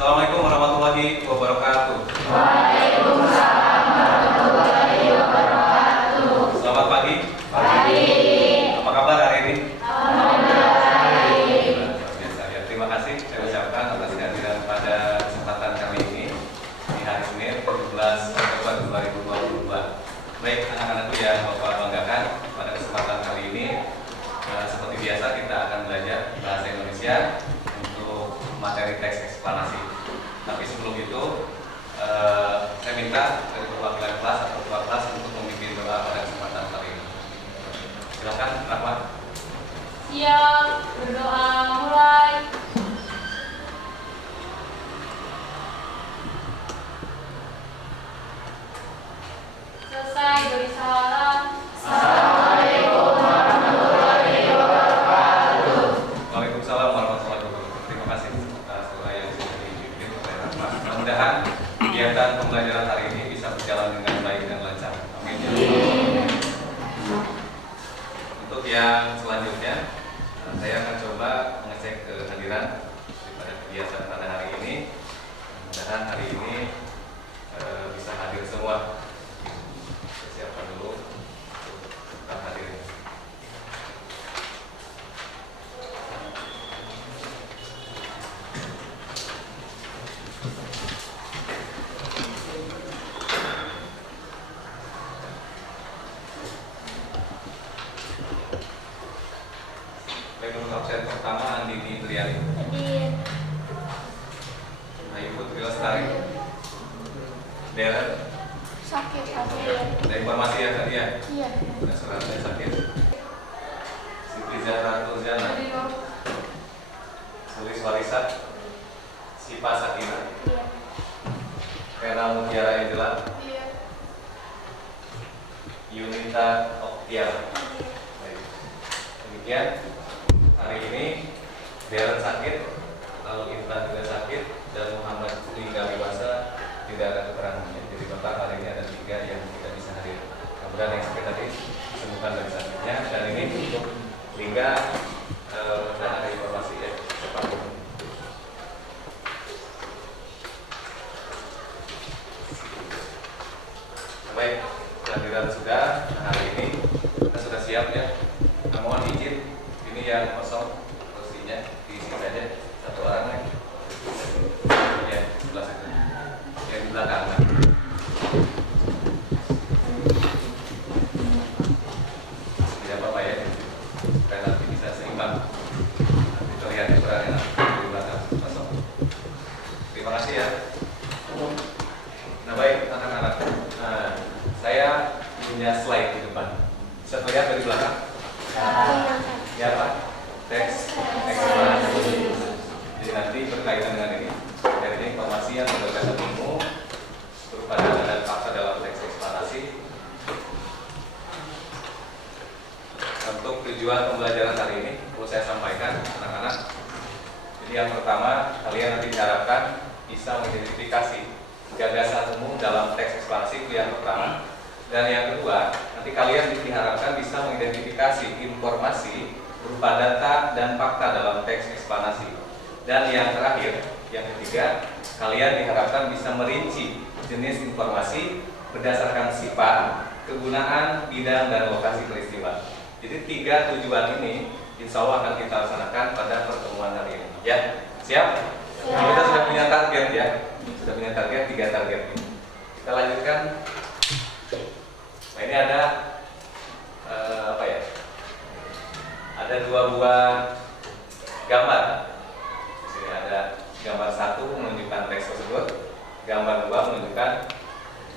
Assalamualaikum warahmatullahi wabarakatuh. Waalaikumsalam warahmatullahi wabarakatuh. Selamat pagi. Pagi. Apa kabar hari ini? Alhamdulillah baik. Luar biasa ya. Terima kasih saya ucapkan atas kehadiran pada kesempatan kali ini di hari Senin 17 Oktober 2022. Baik anak-anakku yang Bapak banggakan, pada kesempatan kali ini seperti biasa kita akan belajar bahasa Indonesia untuk materi teks eksplanasi. Tapi sebelum itu saya minta dari perwakilan kelas atau ketua kelas untuk memimpin doa pada kesempatan kali ini. Silakan, Rahmat. Siap, berdoa mulai. Selesai beri salam. Assalamualaikum warahmatullahi wabarakatuh. Waalaikumsalam warahmatullahi wabarakatuh. Terima kasih atas doa yang sudah dipimpin oleh Rahmat. Mudah-mudahan kegiatan pembelajaran hari ini bisa berjalan dengan baik dan lancar. Amin. Untuk yang selanjutnya, saya akan coba mengecek kehadiran daripada kegiatan pada hari ini. Mudah-mudahan hari ini bisa hadir semua. Siapkan dulu untuk hadir. Baik, untuk absen pertama Andini Triani, Hadir. Ayu Putri Lestari, Darren. Sakit hadir. Ada informasi ya tadi ya? Iya. Ada surat saya sakit. Siti Zahra Turzana, Hadir. Sulis Warisa, Sipa Sakina, Iya. Vera Mutiara Angela, Iya. Yunita Oktiara. Baik. Demikian hari ini Darren sakit, lalu Intan juga sakit, dan Muhammad Lingga Wiwasa tidak ada keterangannya. Jadi total hari ini ada 3 yang tidak bisa hadir. Kemudian yang sakit tadi disembuhkan dari sakitnya, dan ini untuk Lingga dan ada informasi ya cepat. Baik, kehadiran sudah. Nah, hari ini kita sudah siap ya. Nah, mohon izin, ini yang kosong kursinya diisi saja satu orang ya. Ya, sebelah situ. Yang di belakang. Tidak apa-apa ya. Supaya nanti bisa seimbang. Nanti terlihat ukurannya di belakang kosong. Terima kasih ya. Nah, baik anak-anak. Nah, saya punya slide di depan. Bisa terlihat dari belakang? Ya Pak, teks eksplanasi. Jadi nanti berkaitan dengan ini, dari informasi yang berdasarkan ilmu berupa data dan fakta dalam teks eksplanasi. Untuk tujuan pembelajaran hari ini, perlu saya sampaikan anak-anak. Jadi yang pertama, kalian nanti diharapkan bisa mengidentifikasi gagasan umum dalam teks eksplanasi, itu yang pertama. Dan yang kedua, nanti kalian diharapkan bisa mengidentifikasi informasi berupa data dan fakta dalam teks eksplanasi. Dan yang terakhir, yang ketiga, kalian diharapkan bisa merinci jenis informasi berdasarkan sifat, kegunaan, bidang, dan lokasi peristiwa. Jadi 3 tujuan ini insya Allah akan kita laksanakan pada pertemuan hari ini. Ya, siap? Kita sudah punya target ya. Sudah punya target, 3 target ini. Kita lanjutkan. Nah, ini ada apa ya? Ada 2 buah gambar. Di sini ada gambar 1 menunjukkan teks tersebut, gambar 2 menunjukkan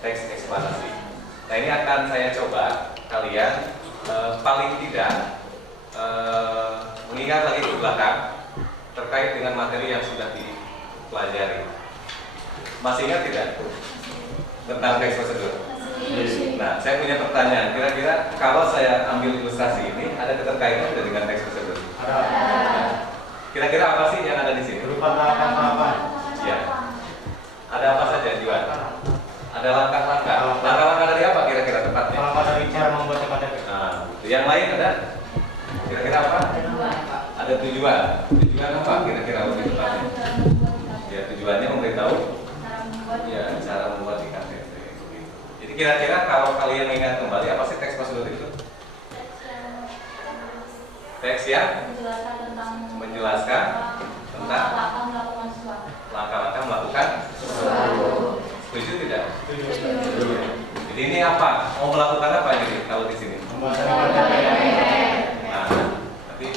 teks eksplanasi. Nah, ini akan saya coba kalian paling tidak mengingat lagi ke belakang terkait dengan materi yang sudah dipelajari. Masih ingat tidak tentang teks tersebut? Nah, saya punya pertanyaan. Kira-kira kalau saya ambil ilustrasi ini, ada keterkaitan tidak dengan teks tersebut? Ada. Kira-kira apa sih yang ada di sini? Berupa tahapan-tahapan. Ya. Ada apa saja, Juan? Ada langkah-langkah. Langkah-langkah dari apa kira-kira tepatnya? Kalau dari cara membuat KTP. Nah, yang lain ada? Kira-kira apa? Ada tujuan. Tujuan apa kira-kira lebih tepatnya? Ya, tujuannya kira-kira kalau kalian mengingat kembali apa sih teks prosedur itu? Teks yang menjelaskan tentang tentang melakukan sesuatu. langkah-langkah melakukan Sesuatu. setuju tidak? Setuju. Jadi ini apa? Mau melakukan apa jadi kalau di sini? Membuat Nah, tapi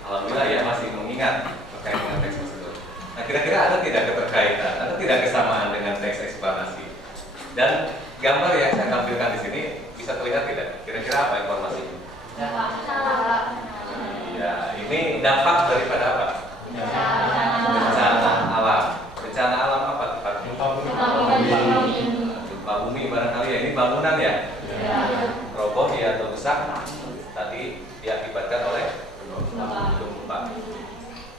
alhamdulillah ya masih mengingat terkait dengan teks prosedur. Nah, kira-kira ada tidak keterkaitan, ada tidak kesamaan dengan teks eksplanasi? Dan gambar yang saya tampilkan di sini bisa terlihat tidak? Kira-kira apa informasinya? Ya, ini dampak daripada apa? Bencana alam. Bencana alam apa tepatnya? Gempa bumi barangkali ya. Ini bangunan ya? Roboh ya atau rusak tadi diakibatkan oleh gempa.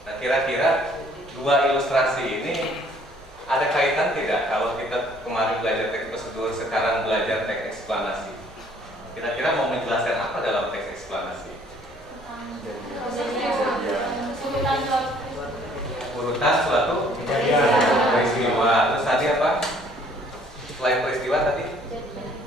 Nah, kira-kira dua ilustrasi ini ada kaitan tidak kalau kita kemarin belajar teks prosedur, sekarang belajar teks eksplanasi? Kira-kira mau menjelaskan apa dalam teks eksplanasi? Urutan suatu peristiwa. Terus tadi apa? Selain peristiwa tadi?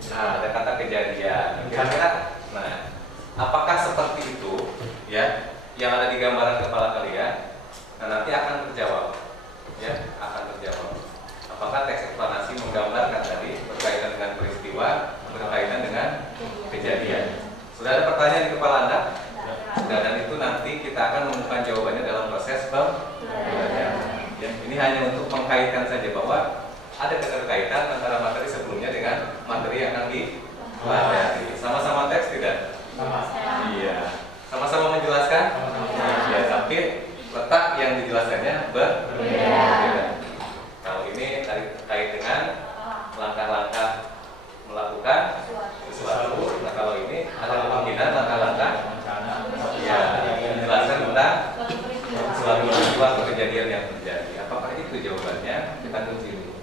Nah, ada kata kejadian. Kira-kira, nah, apakah seperti itu ya yang ada di gambaran kepala kalian? Nah, nanti akan terjawab, ya, akan terjawab. Apakah teks eksplanasi menggambarkan tadi berkaitan dengan peristiwa, berkaitan dengan kejadian? Sudah ada pertanyaan di kepala Anda? Sudah, dan itu nanti kita akan menemukan jawabannya dalam proses pembelajaran. Ya, ini hanya untuk mengkaitkan saja bahwa ada keterkaitan antara materi sebelumnya dengan materi yang akan dipelajari. Sama-sama teks tidak? Iya. Sama-sama menjelaskan? Iya, tapi letak yang dijelaskannya berbeda. Kalau ini terkait dengan langkah-langkah melakukan sesuatu. Nah, kalau ini ada kemungkinan langkah-langkah ya menjelaskan tentang suatu peristiwa atau kejadian yang terjadi. Apakah itu jawabannya? Kita kunci dulu.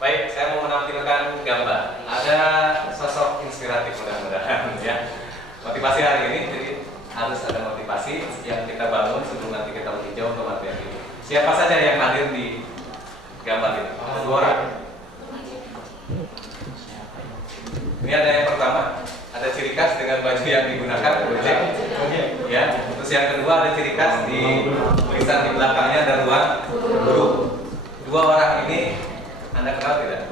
Baik, saya mau menampilkan gambar. Ada sosok inspiratif mudah-mudahan ya. Motivasi hari ini, jadi harus ada motivasi yang kita bangun sebelum nanti kita lebih jauh ke materi ini. Siapa saja yang hadir di gambar ini? Ada 2 orang. Ini ada yang pertama, ada ciri khas dengan baju yang digunakan, Gojek. Ya. Terus yang kedua ada ciri khas di tulisan di belakangnya ada ruang guru. 2 orang ini Anda kenal tidak?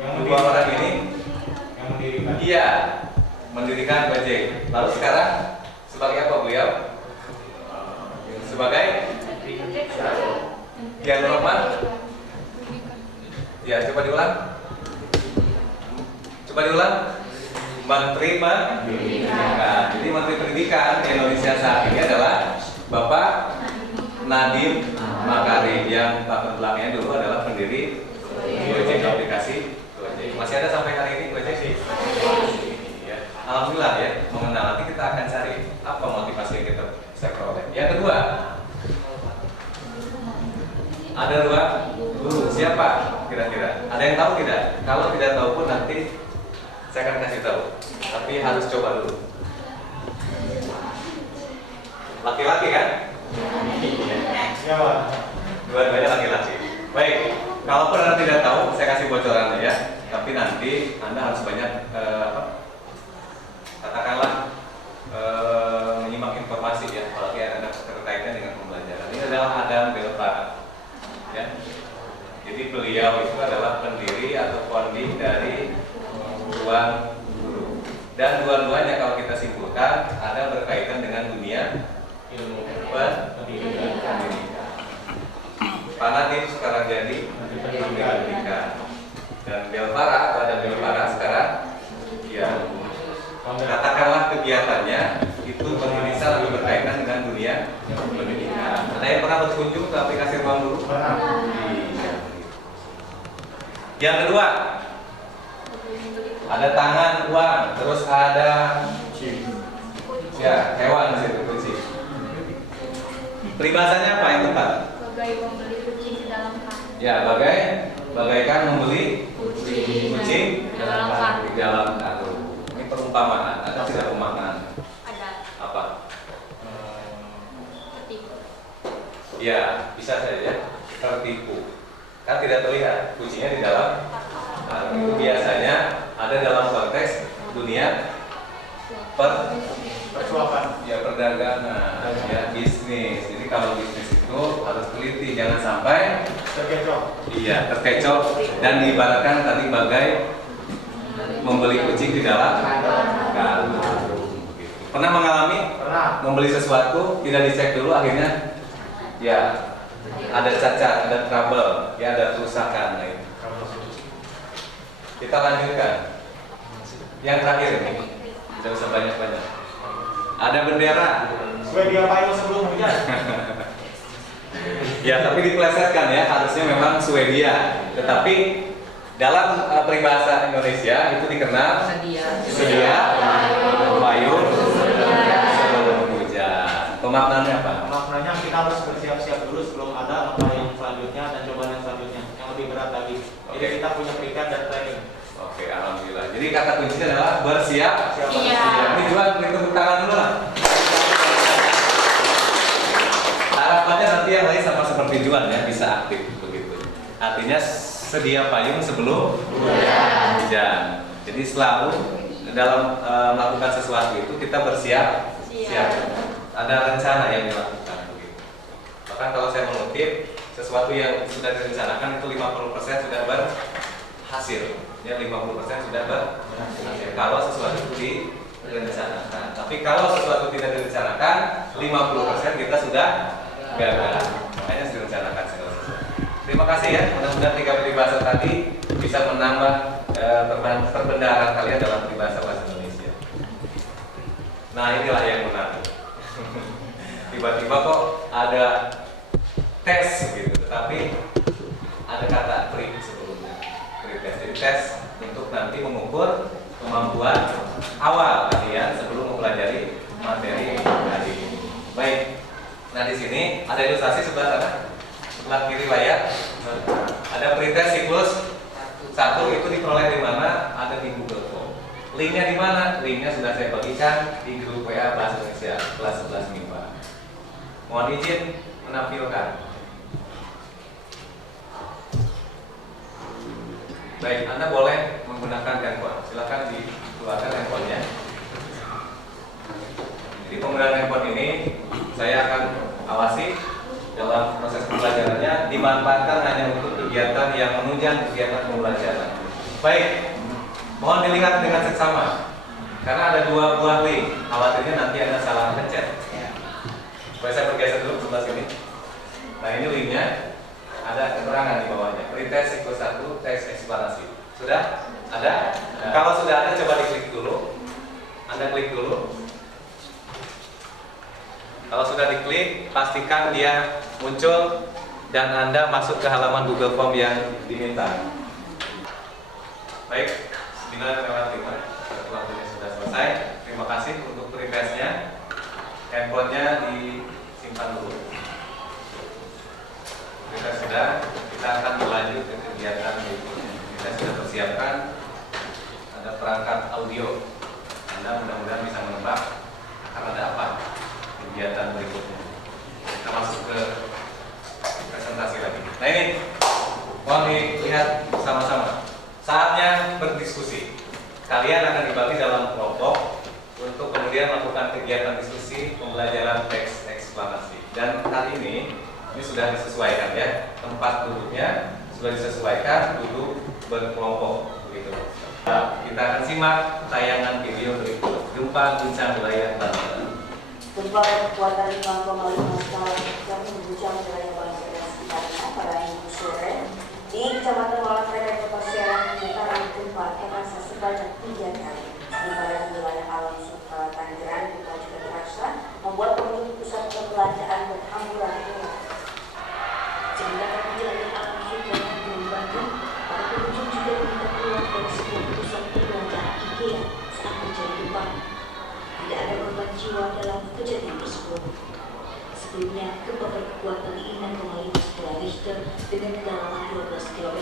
Yang 2 orang ini yang mendirikan. iya mendirikan Gojek. Lalu sekarang sebagai apa beliau? Sebagai Dian Rohman. Ya, coba diulang. Menteri Pendidikan. Jadi Menteri Pendidikan di Indonesia saat ini adalah Bapak Nadiem Makarim yang latar belakangnya dulu adalah pendiri Gojek, aplikasi Gojek. Masih ada sampai hari ini Gojek sih? Ya. Alhamdulillah ya, mengenal. Nanti kita akan cari apa motivasi yang kita bisa peroleh. Yang kedua, ada ruang guru. Siapa kira-kira? Ada yang tahu tidak? Kalau tidak tahu pun nanti saya akan kasih tahu. Tapi harus coba dulu. Laki-laki kan? Siapa? Dua-duanya laki-laki. Baik, kalaupun Anda tidak tahu, saya kasih bocoran ya. Tapi nanti Anda harus banyak katakanlah menyimak informasi ya, apalagi Anda terkaitnya dengan pembelajaran. Ini adalah Adam Belpa. Ya. Jadi beliau itu adalah pendiri atau founding dari ruang guru. Dan dua-duanya kalau kita simpulkan ada berkaitan dengan dunia ilmu pendidikan. Pak Nadiem sekarang jadi Menteri Pendidikan. Dan Belpara, atau ada Belpara sekarang ya katakanlah kegiatannya itu beririsan atau berkaitan dengan dunia pendidikan. Ada yang pernah berkunjung ke aplikasi Ruang Guru? Yang kedua, ada tangan uang, terus ada ya hewan di situ kucing. Peribahasanya apa yang tepat? Bagai membeli kucing ke dalam karung. Ya, bagaikan membeli kucing Di dalam karung. di dalam karung. Ini perumpamaan. Ada tidak perumpamaan? Ada Apa? tertipu. Ya, bisa saja tertipu. Kan tidak terlihat kucingnya di dalam Itu biasanya ada dalam konteks dunia Persuapan. ya perdagangan, ya bisnis. Jadi kalau bisnis itu harus teliti, jangan sampai terkecoh dan diibaratkan tadi bagai membeli kucing di dalam karung. Pernah mengalami? Pernah. Membeli sesuatu tidak dicek dulu, akhirnya ya ada cacat, ada trouble, ya ada kerusakan. Nah, itu. Kita lanjutkan. Yang terakhir ini, tidak usah banyak-banyak. Ada bendera. Swedia payung sebelum hujan. Ya, tapi dipelesetkan ya, harusnya memang Swedia. Tetapi dalam peribahasa Indonesia itu dikenal sedia payung sebelum hujan. Pemaknaannya apa? Maknanya kita harus bersiap-siap dulu sebelum ada langkah yang selanjutnya dan cobaan yang selanjutnya yang lebih berat lagi. Jadi kita punya perikat dan training. Oke, alhamdulillah. Jadi kata kuncinya adalah bersiap. Iya. Ini Juan, beri tepuk tangan dulu lah. Harapannya nanti yang lain sama seperti Juan ya, bisa aktif begitu. Artinya sedia payung sebelum hujan. Jadi selalu dalam melakukan sesuatu itu kita bersiap. Siap. Ada rencana yang dilakukan begitu. Bahkan kalau saya mengutip sesuatu yang sudah direncanakan itu 50% sudah berhasil. Ya 50% sudah berhasil. Kalau sesuatu itu direncanakan. Tapi kalau sesuatu tidak direncanakan, 50% kita sudah gagal. Makanya direncanakan segala sesuatu. Terima kasih ya. Mudah-mudahan 3 peribahasa tadi bisa menambah perbendaharaan kalian dalam peribahasa bahasa Indonesia. Nah, inilah yang menarik. Tiba-tiba kok ada tes gitu, tetapi ada kata pre sebelumnya. Pre-tes. Jadi tes untuk nanti mengukur kemampuan awal kalian sebelum mempelajari materi hari ini. Baik. Nah, di sini ada ilustrasi sebelah sana. Sebelah kiri layar ada pre-tes siklus 1 itu diperoleh di mana? Ada di Google Form. Linknya di mana? Linknya sudah saya bagikan di grup WA Bahasa Indonesia kelas 11 MIPA. Mohon izin menampilkan. Baik, Anda boleh menggunakan handphone. Silakan dikeluarkan handphonenya. Jadi penggunaan handphone ini saya akan awasi dalam proses pembelajarannya, dimanfaatkan hanya untuk kegiatan yang menunjang kegiatan pembelajaran. Baik, mohon dilihat dengan seksama karena ada 2 buah link. Khawatirnya nanti ada salah pencet. Supaya saya bergeser dulu sebelah sini. Nah, ini linknya, ada keterangan di bawahnya. Pretest siklus 1 teks eksplanasi. Sudah? Ada? Kalau sudah ada, coba diklik dulu. Anda klik dulu. Kalau sudah diklik, pastikan dia muncul dan Anda masuk ke halaman Google Form yang diminta. Baik, 9:05. Waktunya sudah selesai. Terima kasih untuk pretestnya. Handphonenya disimpan dulu. Kita sudah, kita akan berlanjut ke kegiatan berikutnya. Kita sudah persiapkan ada perangkat audio. Anda mudah-mudahan bisa menebak akan ada apa kegiatan berikutnya. Kita masuk ke presentasi lagi. Nah, ini mohon dilihat bersama-sama. Saatnya berdiskusi. Kalian akan dibagi dalam kelompok untuk kemudian melakukan kegiatan diskusi pembelajaran teks eksplanasi. Dan kali ini sudah disesuaikan ya, tempat duduknya sudah disesuaikan, duduk berkelompok begitu. Kita akan simak tayangan video berikut. Gempa guncang wilayah Banten. Gempa berkekuatan 5,5 skala Richter mengguncang wilayah Banten dan sekitarnya pada Minggu sore di Kecamatan Walakaya, Kota Serang. Getaran gempa terasa sebanyak 3 kali. Sementara di wilayah Alam Sutra Tangerang gempa juga terasa membuat penduduk pusat perbelanjaan berhamburan keluar. Sementara di wilayah Alam Sutra Tangerang Bandung, para pengunjung juga diminta keluar dari sebuah pusat perbelanjaan IKEA saat terjadi gempa. Tidak ada korban jiwa dalam kejadian tersebut. Sebelumnya, gempa berkekuatan 6,5 skala Richter dengan kedalaman 12 km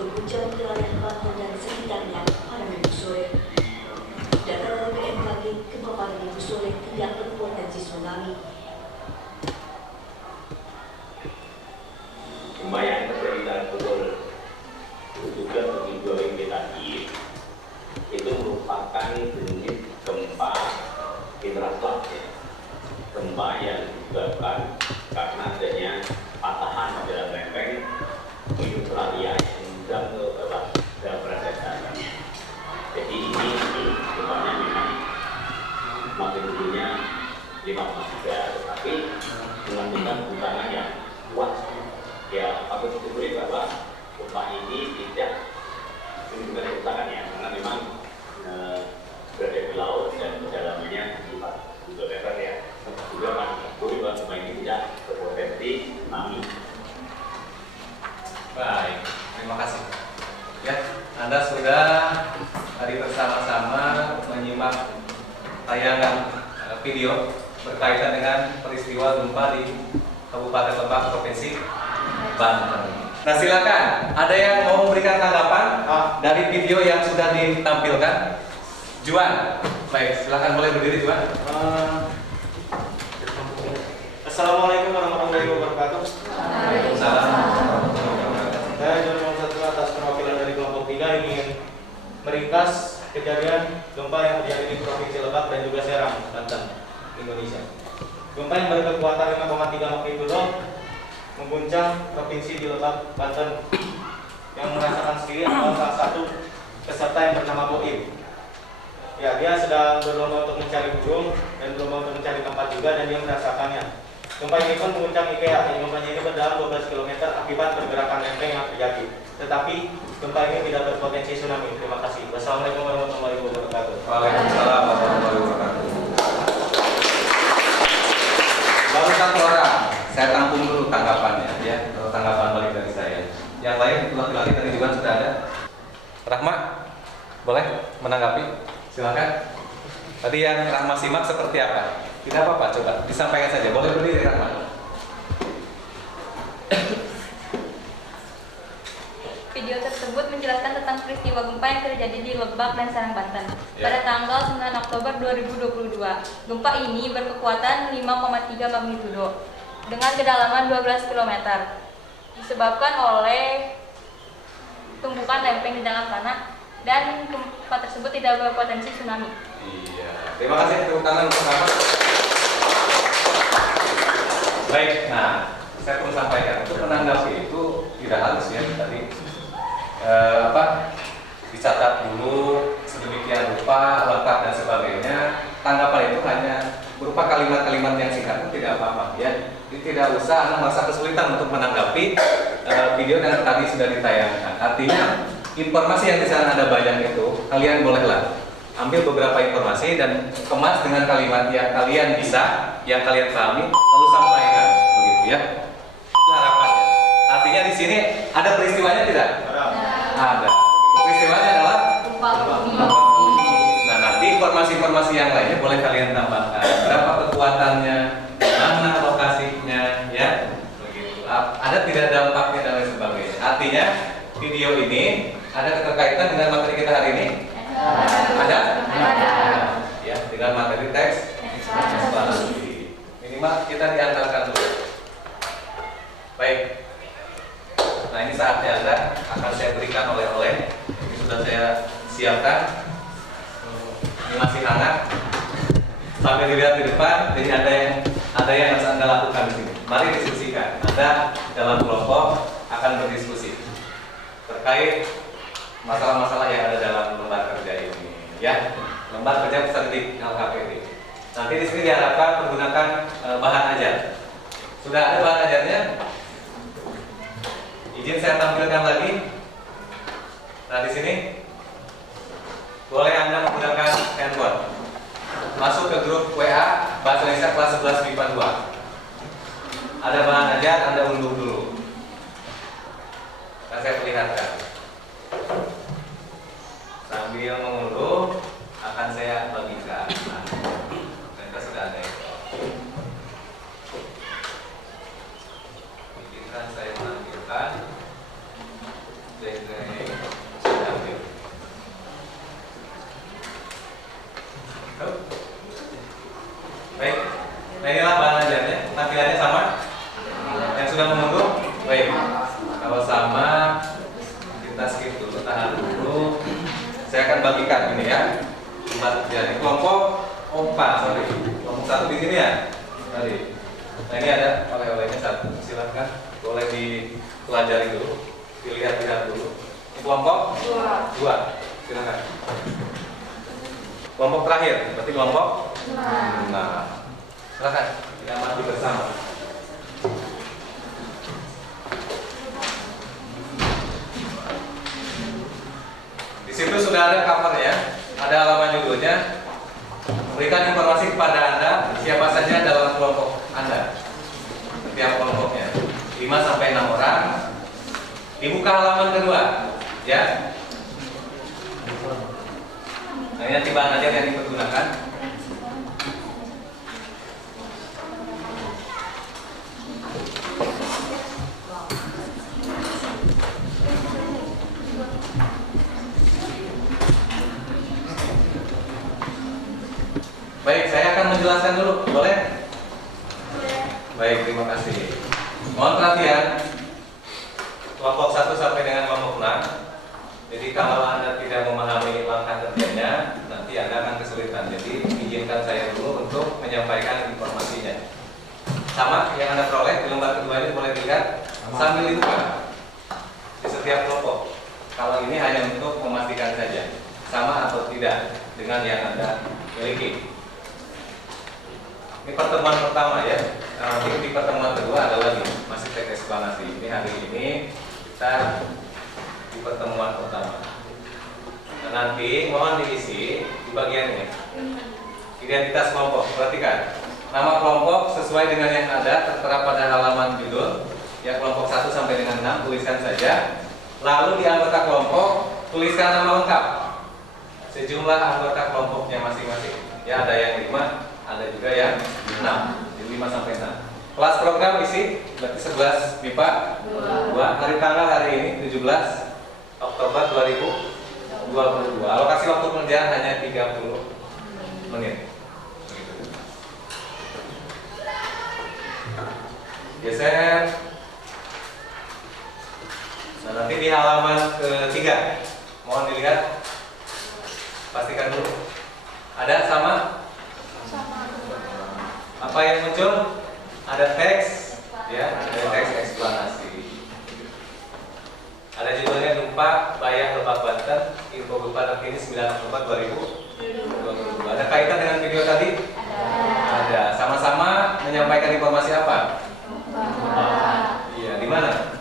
berguncang di wilayah Banten dan sekitarnya pada Minggu sore. Data dari BMKG, gempa pada Minggu sore tidak berpotensi tsunami. Gempa yang terjadi dalam pukul 7.32 WIB disebabkan karena adanya patahan pada lempeng hidrotralia yang menendang ke bawah dan berada dasarnya. Jadi ini sebenarnya memang magnitudonya 5,3, tetapi dengan guncangan yang kuat. Ya, patut diketahui bahwa gempa ini tidak menimbulkan kerusakan ya, karena memang berada di laut dan kedalamannya 4 km ya. Juga mengetahui bahwa gempa ini tidak berpotensi tsunami. Baik, terima kasih. Ya, Anda sudah tadi bersama-sama menyimak tayangan video berkaitan dengan peristiwa gempa di Kabupaten Lebak, Provinsi Banten. Nah, silakan. Ada yang mau memberikan tanggapan dari video yang sudah ditampilkan? Juan, baik, silakan boleh berdiri Juan. Assalamualaikum warahmatullahi wabarakatuh. Waalaikumsalam. Saya John Satu atas perwakilan dari kelompok 3 ingin meringkas kejadian gempa yang terjadi di Provinsi Lebak dan juga Serang, Banten, Indonesia. Gempa yang berkekuatan 5,3 magnitudo mengguncang provinsi di Lebak, Banten. Yang merasakan sendiri adalah salah satu peserta yang bernama Boim. Ya, dia sedang berlomba untuk mencari burung dan berlomba untuk mencari tempat juga, dan dia merasakannya. Gempa ini pun mengguncang IKEA. Gempanya ini berdalam 12 km akibat pergerakan lempeng yang terjadi. Tetapi gempa ini tidak berpotensi tsunami. Terima kasih. Wassalamualaikum warahmatullahi wabarakatuh. Waalaikumsalam warahmatullahi wabarakatuh. Baru satu orang, saya tampung dulu tanggapannya ya, tanggapan balik dari saya. Yang lain laki-laki tadi juga sudah ada. Rahma, boleh menanggapi? Silakan. Tadi yang Rahma simak seperti apa? Tidak apa-apa, coba disampaikan saja. Boleh berdiri Rahma. Video tersebut menjelaskan tentang peristiwa gempa yang terjadi di Lebak dan Serang, Banten pada tanggal 9 Oktober 2022. Gempa ini berkekuatan 5,3 magnitudo dengan kedalaman 12 km. Disebabkan oleh tumbukan lempeng di dalam tanah, dan gempa tersebut tidak berpotensi tsunami. Iya. Terima kasih, tepuk tangan untuk Rahma. Baik, nah saya perlu sampaikan untuk menanggapi itu tidak halus ya tadi. Dicatat dulu sedemikian rupa, lengkap dan sebagainya. Tanggapan itu hanya berupa kalimat-kalimat yang singkat, tidak apa-apa ya. Jadi tidak usah Anda merasa kesulitan untuk menanggapi video yang tadi sudah ditayangkan. Artinya informasi yang di sana Anda banyak itu, kalian bolehlah ambil beberapa informasi dan kemas dengan kalimat yang kalian bisa, yang kalian pahami, lalu sampaikan, begitu ya. Itu harapannya. Artinya di sini ada peristiwanya tidak? Ada. Peristiwanya adalah Gempa bumi. Nah, nanti informasi-informasi yang lainnya boleh kalian tambahkan. Berapa kekuatannya, mana lokasinya, ya, begitu. Ada tidak dampaknya dan lain sebagainya. Artinya video ini ada keterkaitan dengan materi kita hari ini? Ada? Ada. Ya, dengan materi teks eksplorasi. Minimal kita diantarkan dulu. Baik. Nah, ini saatnya Anda akan saya berikan oleh-oleh. Ini sudah saya siapkan. Ini masih hangat. Sampai dilihat di depan. Jadi ada yang harus Anda lakukan di sini. Mari diskusikan. Anda dalam kelompok akan berdiskusi terkait masalah-masalah yang ada dalam lembar kerja ini, ya. Lembar kerja peserta didik LKPD. Nanti di sini diharapkan menggunakan bahan ajar. Sudah ada bahan ajarnya? Izin saya tampilkan lagi. Nah, di sini boleh Anda menggunakan handphone. Masuk ke grup WA Bahasa Indonesia kelas 11 MIPA 2. Ada bahan ajar, Anda unduh dulu. Nah, saya perlihatkan. Sambil mengunduh, akan saya bagikan. Nah, ternyata sudah ada itu. Izinkan saya menampilkan. Baik, nah inilah bahan ajarnya. Tampilannya sama? Yang sudah mengunduh? Baik. Kalau sama, kita skip dulu, tahan dulu. Saya akan bagikan ini ya. Tempat kerja di kelompok kelompok 1 di sini ya. Tadi. Nah ini ada oleh-olehnya satu, silahkan boleh dipelajari dulu, dilihat-lihat dulu. Ini kelompok dua, silahkan. Kelompok terakhir, berarti kelompok. Nah, silahkan kita maju bersama. Di situ sudah ada covernya, ada halaman judulnya. Berikan informasi kepada Anda siapa saja dalam kelompok Anda. Setiap kelompoknya 5 sampai 6 orang. Dibuka halaman kedua, ya. Nah, ini nanti bahan aja yang dipergunakan. Baik, saya akan menjelaskan dulu, boleh? Baik, terima kasih. Mohon perhatian. Kelompok 1 sampai dengan kelompok 6. Jadi kalau Anda tidak memahami langkah kerjanya, nanti Anda akan kesulitan. Jadi izinkan saya dulu untuk menyampaikan informasinya. Sama yang Anda peroleh di lembar kedua ini boleh dilihat sambil dibuka di setiap kelompok. Kalau ini hanya untuk memastikan saja sama atau tidak dengan yang Anda miliki. Ini pertemuan pertama ya. Nah, nanti di pertemuan kedua ada lagi masih teks eksplanasi. Ini hari ini kita di pertemuan pertama. Nah, nanti mohon diisi di bagian ini. Identitas kelompok. Perhatikan. Nama kelompok sesuai dengan yang ada tertera pada halaman judul. Ya, kelompok 1 sampai dengan 6 tuliskan saja. Lalu di anggota kelompok tuliskan nama lengkap. Sejumlah anggota kelompoknya masing-masing. Ya, ada yang 5. Ada juga yang 6, jadi 5 sampai 6. Kelas program isi berarti 11 MIPA 2. Hari tanggal hari ini 17 Oktober 2022. Alokasi waktu pengerjaan hanya 30 menit. Geser. Nah, nanti di halaman ketiga, mohon dilihat, pastikan dulu. Ada sama? Apa yang muncul? Ada teks, ya, ada teks eksplanasi. Ada judulnya Gempa Bayah Lebak Banten, info gempa terkini 9 Oktober 2022. Ada kaitan dengan video tadi? Ada. Sama-sama menyampaikan informasi apa? Iya, di mana?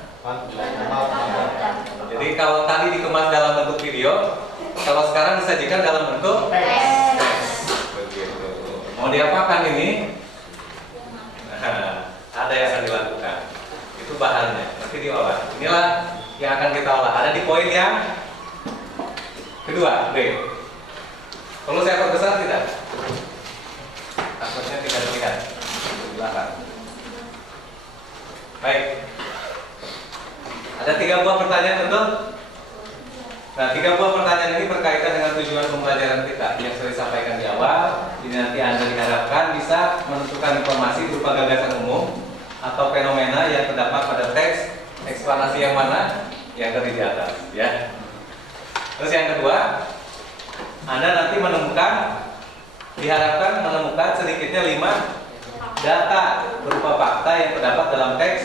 Jadi kalau tadi dikemas dalam bentuk video, kalau sekarang disajikan dalam bentuk teks. Begitu. Mau diapakan ini? Ada yang akan dilakukan. Itu bahannya, nanti diolah. Inilah yang akan kita olah. Ada di poin yang kedua, B. Perlu saya perbesar tidak? Takutnya tidak terlihat di belakang. Baik. Ada 3 buah pertanyaan, betul? Nah, 3 buah pertanyaan ini berkaitan dengan tujuan pembelajaran kita yang saya sampaikan di awal. Ini nanti Anda diharapkan bisa menentukan informasi berupa gagasan umum atau fenomena yang terdapat pada teks eksplanasi yang mana yang terdiri di atas, ya. Terus yang kedua, Anda nanti diharapkan menemukan sedikitnya 5 data berupa fakta yang terdapat dalam teks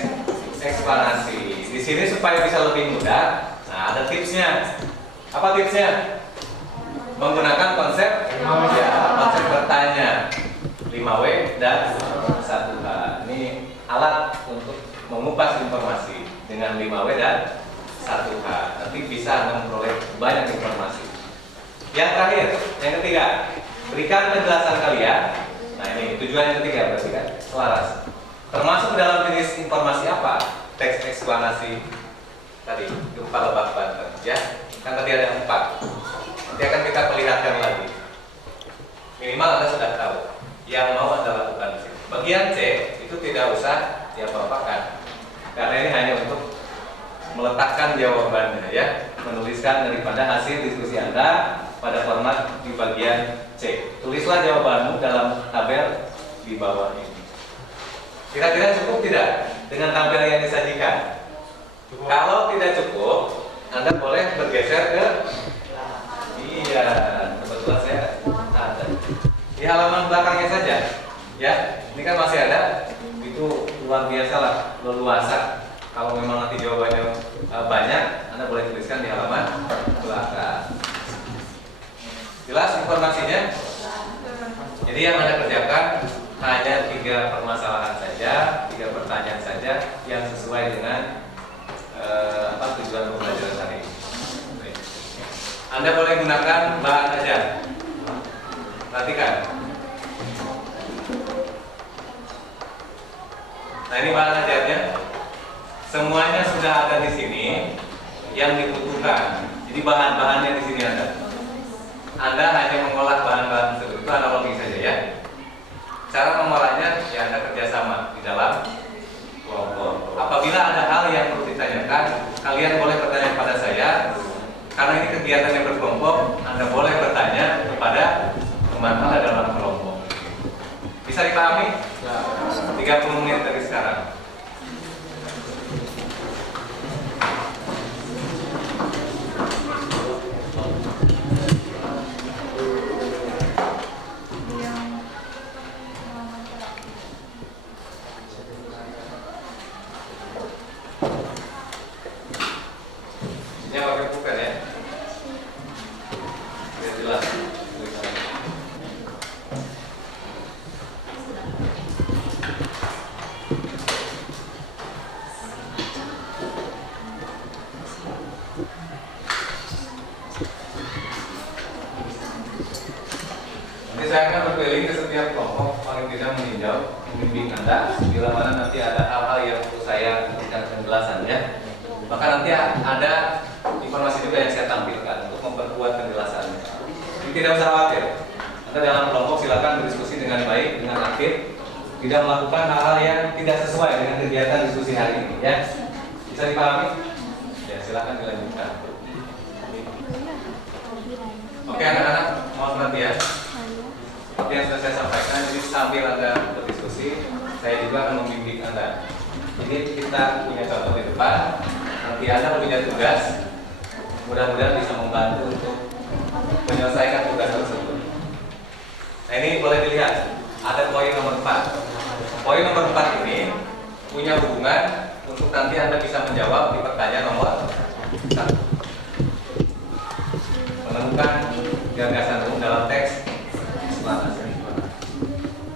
eksplanasi. Di sini supaya bisa lebih mudah, nah ada tipsnya. Apa tipsnya? Menggunakan konsep konsep bertanya 5W dan 1H. Ini alat untuk mengupas informasi dengan 5W dan 1H. Nanti bisa memperoleh banyak informasi. Yang terakhir, yang ketiga, berikan penjelasan kalian. Nah, ini tujuan yang ketiga berarti kan selaras. Termasuk dalam jenis informasi apa? Teks eksplanasi tadi, gempa Lebak Banten, ya. Kan tadi ada 4. Nanti akan kita perlihatkan lagi. Minimal Anda sudah tahu. Yang mau Anda lakukan di sini. Bagian C itu tidak usah diapa-apakan, karena ini hanya untuk meletakkan jawabannya, ya. Menuliskan daripada hasil diskusi Anda pada format di bagian C. Tulislah jawabanmu dalam tabel di bawah ini. Kira-kira cukup tidak dengan tabel yang disajikan? Kalau tidak cukup, Anda boleh bergeser ke kebetulan saya ada di halaman belakangnya saja, ya. Ini kan masih ada, itu biasalah leluasa. Kalau memang nanti jawabannya banyak, Anda boleh tuliskan di halaman belakang. Jelas informasinya? Jadi yang Anda kerjakan hanya 3 permasalahan saja, 3 pertanyaan saja yang sesuai dengan tujuan pembelajaran hari ini. Anda boleh gunakan bahan ajar. Perhatikan. Nah, ini bahan ajarnya. Semuanya sudah ada di sini yang dibutuhkan. Jadi bahan-bahannya di sini ada. Anda hanya mengolah bahan-bahan tersebut, itu analogi saja ya. Cara mengolahnya ya Anda kerjasama di dalam kelompok. Apabila ada hal yang perlu ditanyakan, kalian boleh bertanya kepada saya. Karena ini kegiatan yang berkelompok, Anda boleh bertanya kepada teman Anda dalam kelompok. Bisa dipahami? 30 menit dari sekarang. Ini pakai pulpen ya. Biar jelas. Nanti saya akan berkeliling ke setiap kelompok, paling tidak meninjau, membimbing Anda bila mana nanti ada hal-hal yang perlu saya berikan penjelasannya. Maka nanti ada informasi juga yang saya tampilkan untuk memperkuat penjelasannya. Jadi tidak usah khawatir. Anda dalam kelompok silakan berdiskusi dengan baik, dengan aktif, tidak melakukan hal-hal yang tidak sesuai dengan kegiatan diskusi hari ini. Ya, bisa dipahami? Ya, silakan dilanjutkan. Oke anak-anak, mohon perhatian. Seperti yang sudah saya sampaikan, jadi sambil Anda berdiskusi, saya juga akan membimbing Anda. Jadi kita punya contoh di depan. Nanti Anda punya tugas, mudah-mudahan bisa membantu untuk menyelesaikan tugas tersebut. Nah ini boleh dilihat, ada poin nomor 4. Poin nomor 4 ini punya hubungan untuk nanti Anda bisa menjawab di pertanyaan nomor 1. Menemukan gagasan umum dalam teks eksplanasi.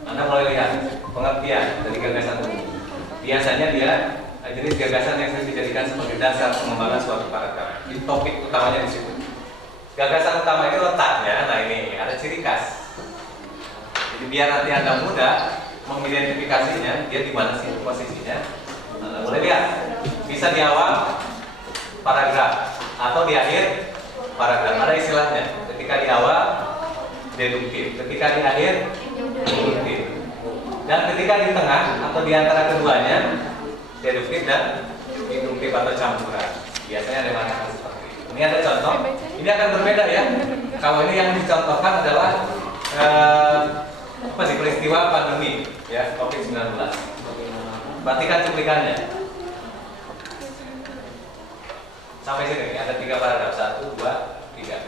Anda boleh lihat pengertian dari gagasan umum. Biasanya dia jenis gagasan yang sering dijadikan sebagai dasar pengembangan suatu paragraf. Di topik utamanya di situ. Gagasan utama itu letaknya, nah ini ada ciri khas. Jadi biar nanti Anda mudah mengidentifikasinya, dia di mana sih posisinya. Anda boleh lihat, bisa di awal paragraf atau di akhir paragraf. Ada istilahnya. Ketika di awal deduktif, ketika di akhir induktif, dan ketika di tengah atau di antara keduanya deduktif dan induktif atau campuran. Biasanya ada macam seperti ini. Ini ada contoh. Ini akan berbeda ya. Kalau ini yang dicontohkan adalah peristiwa pandemi ya COVID-19. Perhatikan cuplikannya. Sampai sini ada 3 paragraf, 1, 2, 3.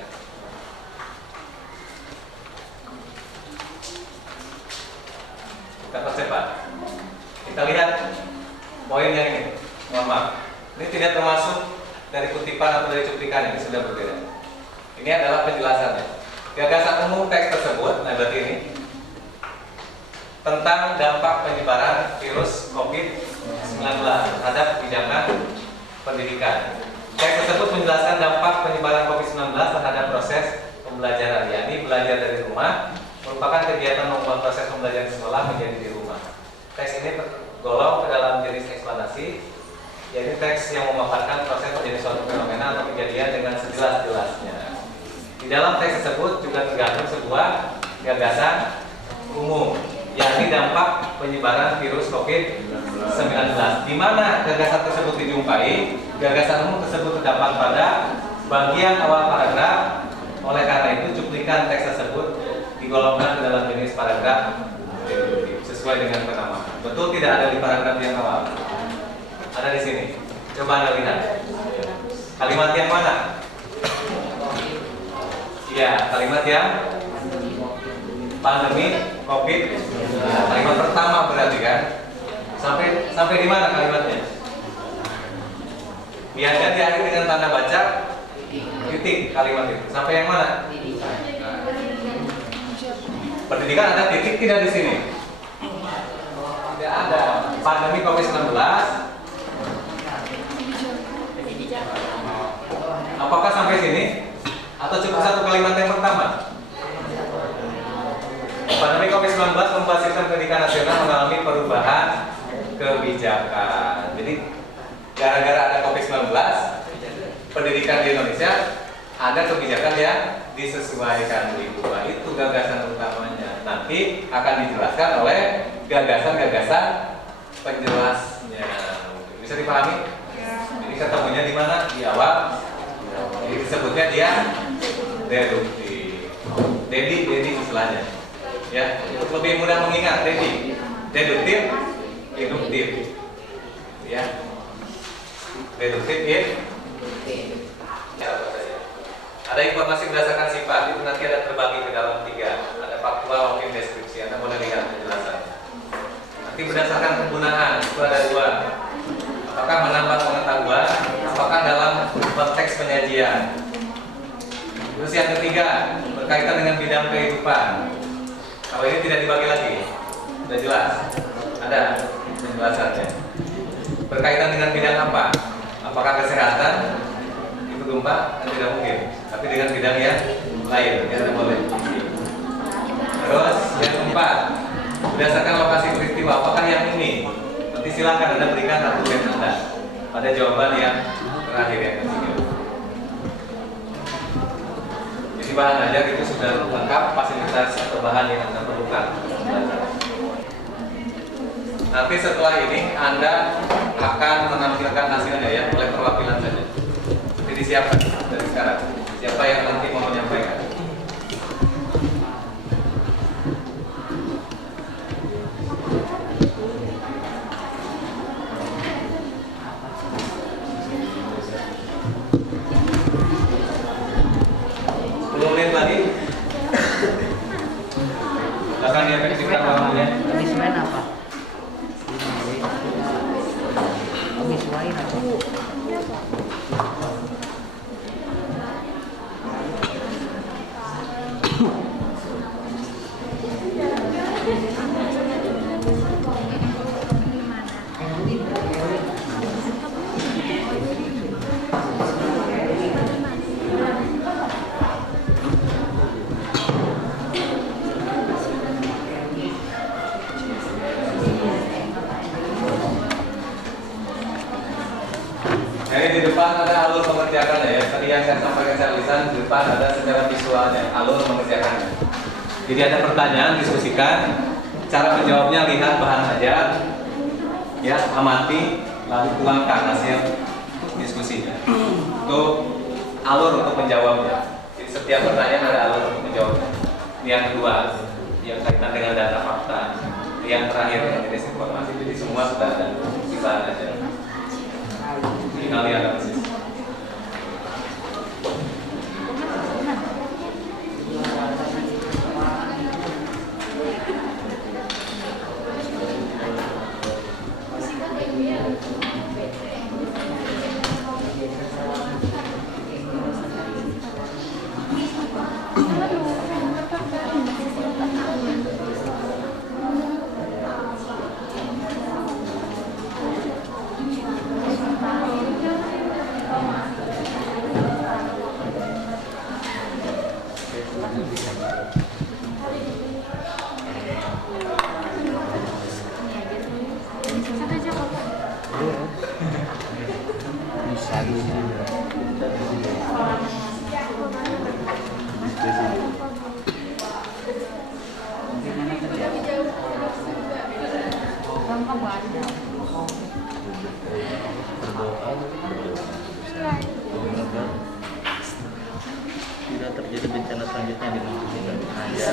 Kita percepat. Kita lihat poin yang ini. Mohon maaf. Ini tidak termasuk dari kutipan atau dari cuplikan, ini sudah berbeda. Ini adalah penjelasannya. Gagasan umum teks tersebut, nah berarti ini tentang dampak penyebaran virus COVID-19 terhadap kebijakan pendidikan. Teks tersebut menjelaskan dampak penyebaran COVID-19 terhadap proses pembelajaran, yakni belajar dari rumah merupakan kegiatan membuat proses pembelajaran di sekolah menjadi di rumah. Teks ini tergolong ke dalam jenis eksplanasi, yaitu teks yang memaparkan proses menjadi suatu fenomena atau kejadian dengan sejelas-jelasnya. Di dalam teks tersebut juga tergandung sebuah gagasan umum, yakni dampak penyebaran virus COVID-19. Di mana gagasan tersebut dijumpai, gagasan umum tersebut terdapat pada bagian awal paragraf. Oleh karena itu, cuplikan teks tersebut digolongkan ke dalam jenis paragraf sesuai dengan penamaan. Betul tidak ada di paragraf yang awal? Ada di sini. Coba Anda lihat. Kalimat yang mana? Iya, kalimat yang pandemi COVID. Kalimat pertama berarti kan. Sampai sampai di mana kalimatnya? Biasanya diakhiri dengan tanda baca titik kalimat itu. Sampai yang mana? Nah, pendidikan ada titik tidak di sini? Tidak ada. Pandemi COVID-19. Apakah sampai sini? Atau cukup satu kalimat yang pertama? Pandemi COVID-19 membuat sistem pendidikan nasional mengalami perubahan kebijakan. Jadi gara-gara ada COVID-19, pendidikan di Indonesia ada kebijakan yang disesuaikan diubah. Itu gagasan utamanya. Nanti akan dijelaskan oleh gagasan-gagasan penjelasnya. Bisa dipahami? Jadi ketemunya di mana? Di awal. Jadi disebutnya dia deduktif. Dedi istilahnya. Ya, untuk lebih mudah mengingat, deduktif, induktif. Ya. Deduktif, ada informasi berdasarkan sifat, itu nanti ada terbagi ke dalam 3. Ada faktual maupun deskripsi. Anda boleh lihat penjelasannya. Nanti berdasarkan penggunaan itu ada 2. Apakah menambah pengetahuan, apakah dalam konteks penyajian. Terus yang ketiga berkaitan dengan bidang kehidupan. Kalau ini tidak dibagi lagi, sudah jelas. Ada penjelasannya. Berkaitan dengan bidang apa? Apakah kesehatan? Itu gempa kan tidak mungkin. Tapi dengan bidang yang lain, ya tidak boleh. Terus yang keempat, berdasarkan lokasi peristiwa, apakah yang ini? Nanti silakan Anda berikan argumen Anda pada jawaban yang terakhir yang ketiga. Jadi bahan ajar itu sudah lengkap fasilitas atau bahan yang Anda perlukan. Nanti setelah ini Anda akan menampilkan hasilnya ya oleh perwakilan saja. Jadi disiapkan dari sekarang. Siapa yang nanti mau menyampaikan? Lagi akan diefektifkan orangnya. Penyesuaian apa? Penyesuaian apa? Jadi di depan ada alur pengerjakannya ya. Tadi yang saya sampaikan secara lisan, di depan ada secara visualnya, alur mengerjakannya. Jadi ada pertanyaan, diskusikan. Cara menjawabnya lihat bahan ajar, ya amati, lalu tuangkan hasil diskusinya. Itu alur untuk menjawabnya. Jadi setiap pertanyaan ada alur untuk menjawabnya. Yang kedua, yang kaitan dengan data fakta. Yang terakhir yang desinformasi. Jadi semua sudah ada di bahan ajar. Tinggal lihat analisis. Tidak terjadi bencana selanjutnya di Indonesia.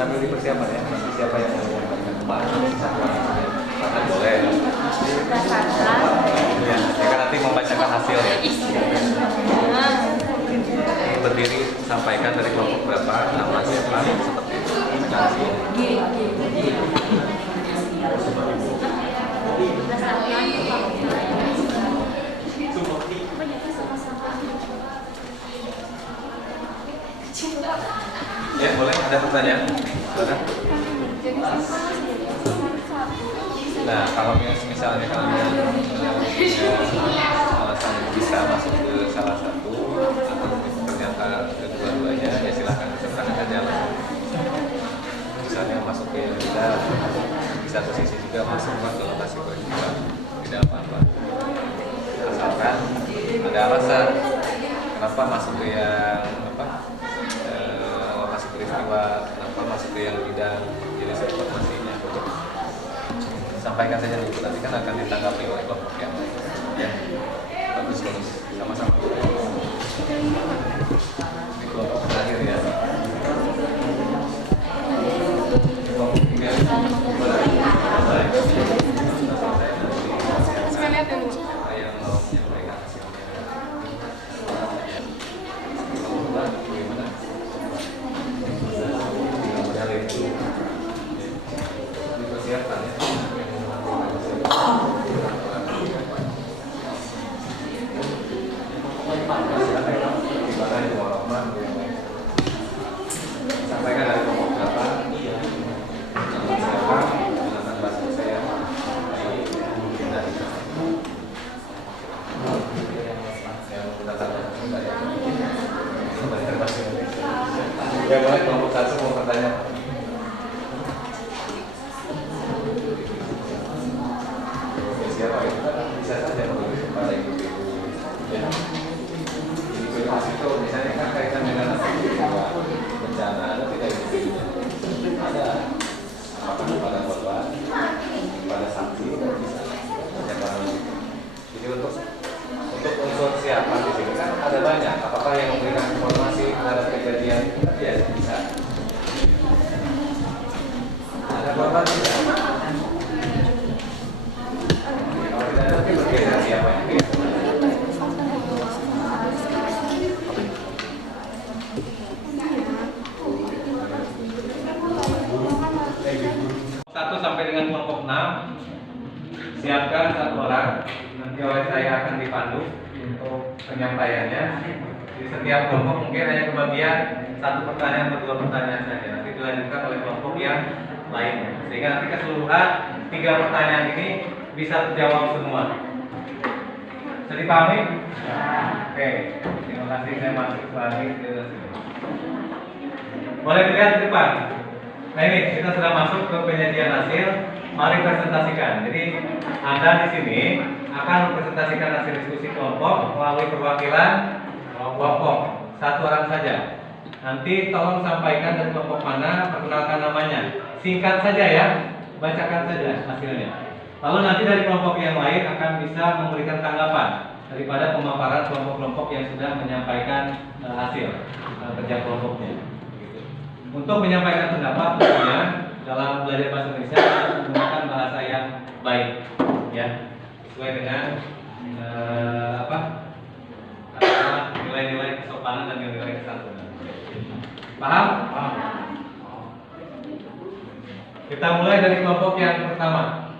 sambil dipersiapkan ya. Nanti siapa yang mau menyampaikan Pak? Satu orang saja. Karena boleh. Ya, saya kan nanti membacakan hasil ya. Berdiri sampaikan dari kelompok berapa, nama siapa, seperti itu. Terima kasih. Ya boleh, ada pertanyaan? Silakan. Nah, kalau misalnya kalian alasan bisa masuk ke salah satu atau ternyata kedua-duanya, ya silahkan sertakan saja alasan. Misalnya masuk ke kita di satu sisi juga masuk ke lokasi peristiwa, tidak apa-apa. Asalkan ada alasan kenapa masuk ke yang lokasi peristiwa, kenapa masuk ke yang bidang jenis informasinya. Sampaikan saja dulu, nanti kan akan ditanggapi oleh kelompok yang lain. Ya, bagus, sama-sama. Di kelompok terakhir ya. Di kelompok 3. Yang mau menyampaikan hasilnya. Bagaimana? Modal itu dipersiapkan ya. Sampaikan dari kelompok berapa? Iya. Siapa? Menggunakan bahasa saya. Ya boleh kelompok 1 mau bertanya. Siapa itu? Bisa saja pada ibu-ibu. Ya. Itu misalnya kan kaitan dengan bencana, ada tidak ibu-ibunya? Ada. Apakah pada korban, pada saksi, bisa. Jadi untuk unsur siapa di sini kan ada banyak. Apakah yang memberikan informasi terhadap kejadian itu? Ya bisa. Ada korban tidak? Kalau tidak ada, nanti berbeda siapa yang berikan. Sampai dengan kelompok 6, siapkan 1 orang. Nanti oleh saya akan dipandu untuk penyampaiannya. Di setiap kelompok mungkin hanya kebagian 1 pertanyaan atau 2 pertanyaan saja. Nanti dilanjutkan oleh kelompok yang lainnya. Sehingga nanti keseluruhan 3 pertanyaan ini bisa terjawab semua. Bisa dipahami? Oke, terima kasih. Saya masuk lagi ke sini. Boleh dilihat di depan. Nah ini kita sudah masuk ke penyajian hasil. Mari presentasikan. Jadi Anda di sini akan mempresentasikan hasil diskusi kelompok melalui perwakilan kelompok 1 orang saja. Nanti tolong sampaikan dari kelompok mana, perkenalkan namanya. Singkat saja ya, bacakan saja hasilnya. Lalu nanti dari kelompok yang lain akan bisa memberikan tanggapan daripada pemaparan kelompok-kelompok yang sudah menyampaikan hasil kerja kelompoknya. Untuk menyampaikan pendapat tentunya dalam belajar bahasa Indonesia harus menggunakan bahasa yang baik, ya, sesuai dengan nilai-nilai kesopanan dan nilai-nilai kesantunan. Paham? Paham. Kita mulai dari kelompok yang pertama.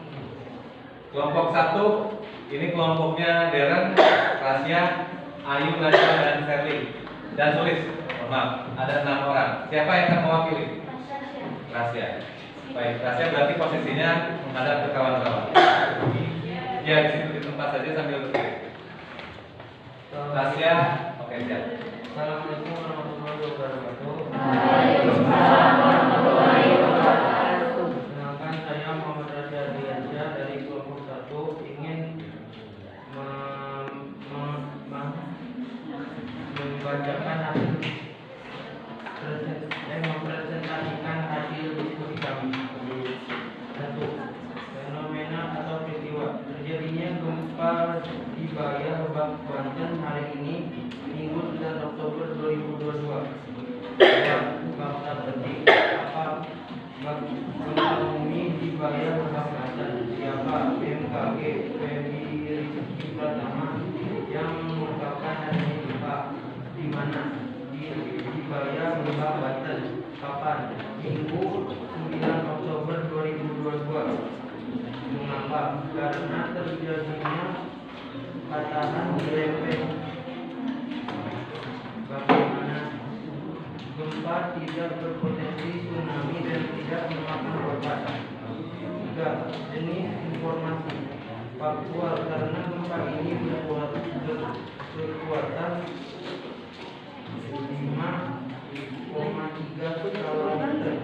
Kelompok 1 ini kelompoknya Deren, Rasya, Ayu, Najwa, dan Serli, dan Sulis. Maaf, ada 6 orang. Siapa yang akan mewakili? Rasya. Baik, Rasya berarti posisinya menghadap ke kawan-kawan. Ya, di situ di tempat saja sambil berdiri. Rasya, oke siap. Assalamualaikum warahmatullahi wabarakatuh. Waalaikumsalam warahmatullahi wabarakatuh. Perkenalkan, saya Muhammad Rasya Ardiansyah dari kelompok 1 ingin membacakan hasil mempresentasikan hasil diskusi kami. 1. Fenomena atau peristiwa terjadinya gempa di Bahia, Lebak, Banten hari ini Minggu 9 Oktober 2022. Fakta penting. Gempa bumi di Bayah Lebak Banten. Siapa? BMKG Feby Rizky Pratama yang mengungkapkan adanya gempa. Di mana? Di Bayah Lebak Banten. Kapan? Minggu 9 Oktober 2022. Mengapa? Karena terjadinya patahan di lempeng. Bagaimana? Gempa tidak berpotensi tsunami dan tidak memakan korban. 3. Jenis informasi faktual karena gempa ini berkekuatan 5,3 skala Richter,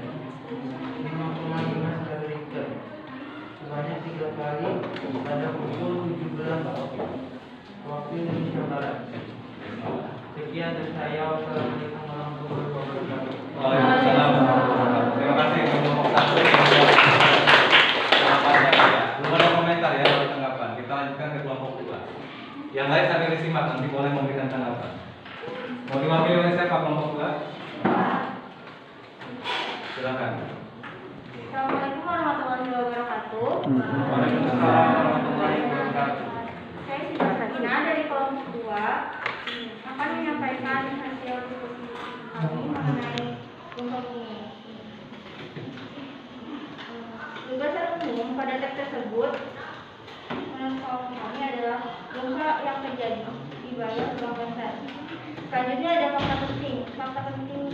5,5 skala Richter, sebanyak 3 kali pada pukul 17 waktu Indonesia Barat. Sekian dari saya. Wassalamualaikum warahmatullahi wabarakatuh. Waalaikumsalam warahmatullahi wabarakatuh. Terima kasih kelompok 1 tanggapannya ya. Belum ada komentar ya kalau tanggapan. Kita lanjutkan ke kelompok 2. Yang lain sambil disimak nanti boleh memberikan tanggapan. Mau diwakili oleh siapa kelompok 2? Silakan. Assalamualaikum warahmatullahi wabarakatuh. Waalaikumsalam warahmatullahi wabarakatuh. Saya Siti Sakina dari kelompok 2 akan menyampaikan hasil diskusi kami mengenai gempa bumi. Gagasan umum pada teks tersebut menurut kelompok kami adalah gempa yang terjadi di Bayah Lebak Banten. Selanjutnya ada fakta penting. Fakta penting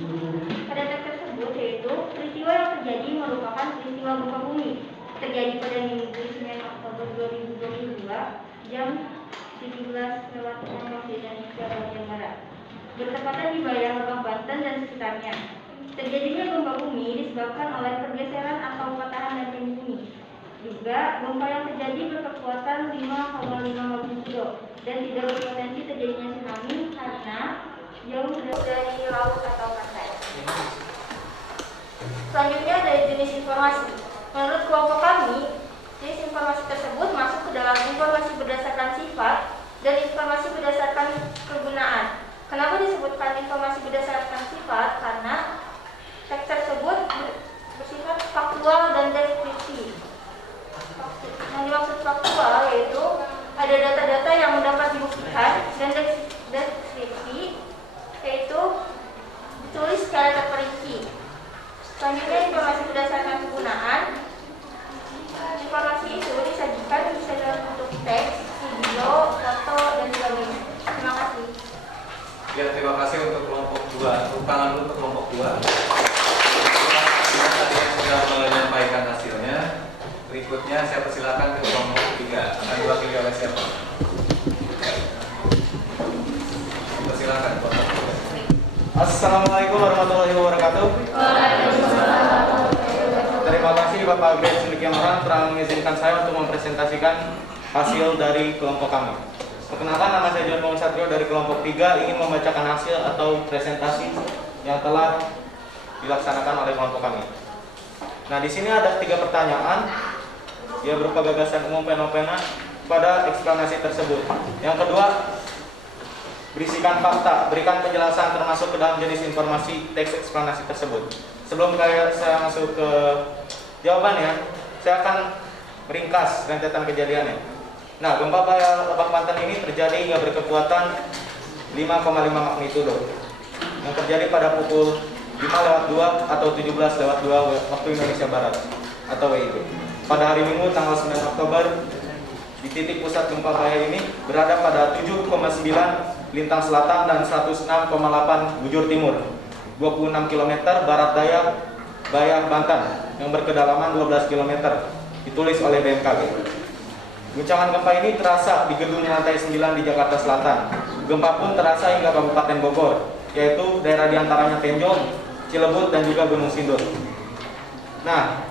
pada teks tersebut yaitu peristiwa yang terjadi merupakan peristiwa gempa bumi terjadi pada Minggu 9 Oktober 2022 jam 17.06 waktu Indonesia bagian barat. Bertepatan di Bayah Lebak Banten dan sekitarnya. Terjadinya gempa bumi disebabkan oleh pergeseran atau patahan lempeng bumi. Juga gempa yang terjadi berkekuatan 5,5 magnitudo dan tidak berpotensi terjadinya tsunami karena jauh dari laut atau pantai. Selanjutnya dari jenis informasi. Menurut kelompok kami, jenis informasi tersebut masuk ke dalam informasi berdasarkan sifat dan informasi berdasarkan kegunaan. Kenapa disebutkan informasi berdasarkan sifat? Karena teks tersebut bersifat faktual dan deskripsi. Yang dimaksud faktual yaitu ada data-data yang dapat dibuktikan dan deskripsi yaitu ditulis secara terperinci. Selanjutnya informasi berdasarkan kegunaan. Informasi itu disajikan bisa dalam bentuk teks, video, foto, dan sebagainya. Terima kasih. Ya, terima kasih untuk kelompok 2. Tepuk tangan dulu untuk kelompok 2. Tadi yang sudah menyampaikan hasilnya. Berikutnya saya persilakan ke kelompok 3. Akan diwakili oleh siapa? Persilakan kelompok 3. Assalamualaikum warahmatullahi wabarakatuh. Terima kasih Bapak Grace Sendikyamoran telah mengizinkan saya untuk mempresentasikan hasil dari kelompok kami. Perkenalkan, nama saya John Muhammad Satrio dari kelompok 3 ingin membacakan hasil atau presentasi yang telah dilaksanakan oleh kelompok kami. Nah, di sini ada 3 pertanyaan yang berupa gagasan umum fenomena pada eksplanasi tersebut. Yang kedua, berisikan fakta, berikan penjelasan termasuk ke dalam jenis informasi teks eksplanasi tersebut. Sebelum saya masuk ke jawabannya, saya akan meringkas rentetan kejadiannya. Nah, gempa Bayah Lebak Banten ini terjadi hingga berkekuatan 5,5 magnitudo yang terjadi pada pukul 5:02 atau 17:02 waktu Indonesia Barat atau WIB. Pada hari Minggu tanggal 9 Oktober, di titik pusat gempa Bayah ini berada pada 7,9 lintang selatan dan 106,8 bujur timur, 26 km barat daya Bayah Banten yang berkedalaman 12 km, ditulis oleh BMKG. Guncangan gempa ini terasa di gedung lantai 9 di Jakarta Selatan. Gempa pun terasa hingga Kabupaten Bogor, yaitu daerah diantaranya Tenjong, Cilebut, dan juga Gunung Sindur. Nah,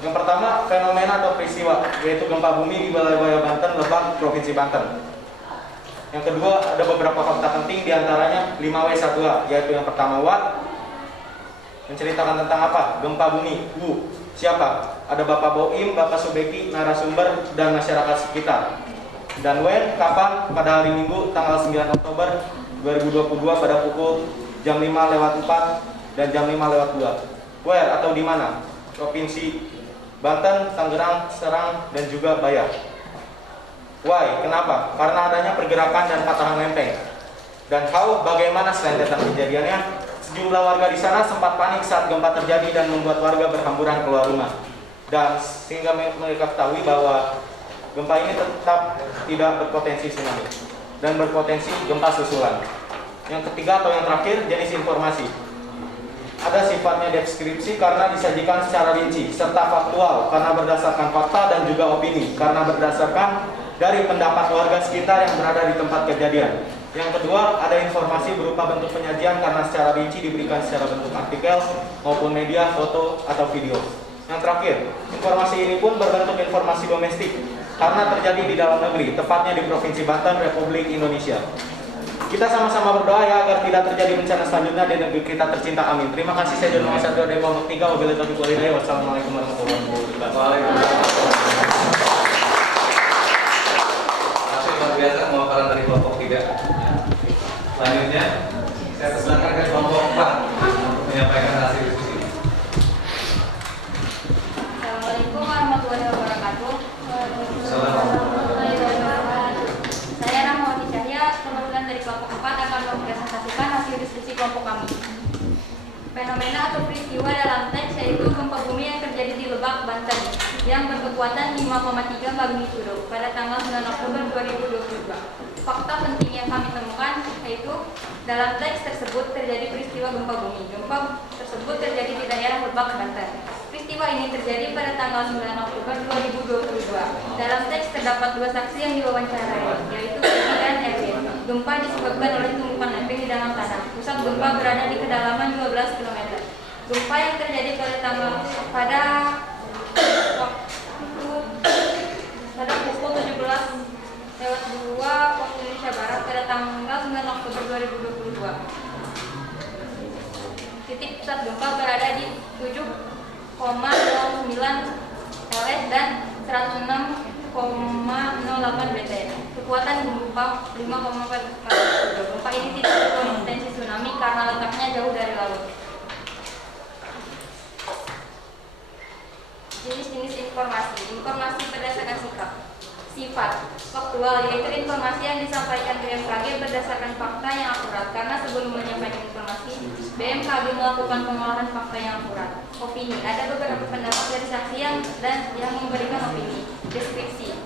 yang pertama fenomena atau peristiwa, yaitu gempa bumi di wilayah Bayah Banten, Lebak, Provinsi Banten. Yang kedua, ada beberapa fakta penting diantaranya 5W1A, yaitu yang pertama Watt, menceritakan tentang apa? Gempa bumi. Siapa? Ada Bapak Boim, Bapak Subeki, narasumber, dan masyarakat sekitar. Dan when, kapan? Pada hari Minggu tanggal 9 Oktober 2022 pada pukul jam 5:04 dan jam 5:02. Where atau di mana? Provinsi Banten, Tangerang, Serang, dan juga Bayar. Why? Kenapa? Karena adanya pergerakan dan patahan lempeng. Dan how? Bagaimana selain tentang kejadiannya? Sejumlah warga di sana sempat panik saat gempa terjadi dan membuat warga berhamburan keluar rumah. Dan sehingga mereka ketahui bahwa gempa ini tetap tidak berpotensi tsunami dan berpotensi gempa susulan. Yang ketiga atau yang terakhir, jenis informasi. Ada sifatnya deskripsi karena disajikan secara rinci, serta faktual karena berdasarkan fakta dan juga opini karena berdasarkan dari pendapat warga sekitar yang berada di tempat kejadian. Yang kedua, ada informasi berupa bentuk penyajian karena secara rinci diberikan secara bentuk artikel maupun media, foto, atau video. Yang terakhir, informasi ini pun berbentuk informasi domestik karena terjadi di dalam negeri, tepatnya di Provinsi Banten, Republik Indonesia. Kita sama-sama berdoa ya agar tidak terjadi bencana selanjutnya di negeri kita tercinta. Amin. Terima kasih. Saya Jono Satrio dari Kelompok 3. Wabillahi taufiq wal hidayah. Wassalamualaikum warahmatullahi wabarakatuh. Waalaikumsalam. Masih luar biasa pemaparan dari kelompok 3. Selanjutnya, saya persilakan ke kelompok 4 untuk menyampaikan hasil diskusi. Assalamualaikum warahmatullahi wabarakatuh. Saya Rahmawati Cahya, perwakilan dari kelompok 4 akan mempresentasikan hasil diskusi kelompok kami. Fenomena atau peristiwa dalam teks yaitu gempa bumi yang terjadi di Lebak, Banten yang berkekuatan 5,3 magnitudo pada tanggal 9 Oktober 2022. Fakta penting yang kami temukan yaitu dalam teks tersebut terjadi peristiwa gempa bumi. Gempa tersebut terjadi di daerah Lebak, Banten. Peristiwa ini terjadi pada tanggal 9 Oktober 2022. Dalam teks terdapat 2 saksi yang diwawancarai, yaitu Vicky dan Erwin. Gempa disebabkan oleh tumpukan lempeng di dalam tanah. Pusat gempa berada di kedalaman 12 km. Gempa yang terjadi pada pukul 17:02 waktu Indonesia Barat pada tanggal 9 Oktober 2022. Titik pusat gempa berada di 7,09 LS dan 106,08 BTN. Kekuatan gempa 5,4 magnitudo. Gempa ini tidak berpotensi tsunami karena letaknya jauh dari laut. Jenis-jenis informasi berdasarkan sifat faktual, yaitu informasi yang disampaikan BMKG berdasarkan fakta yang akurat, karena sebelum menyampaikan informasi BMKG melakukan pengolahan fakta yang akurat. Opini, ada beberapa pendapat dari saksi yang memberikan opini. Deskripsi,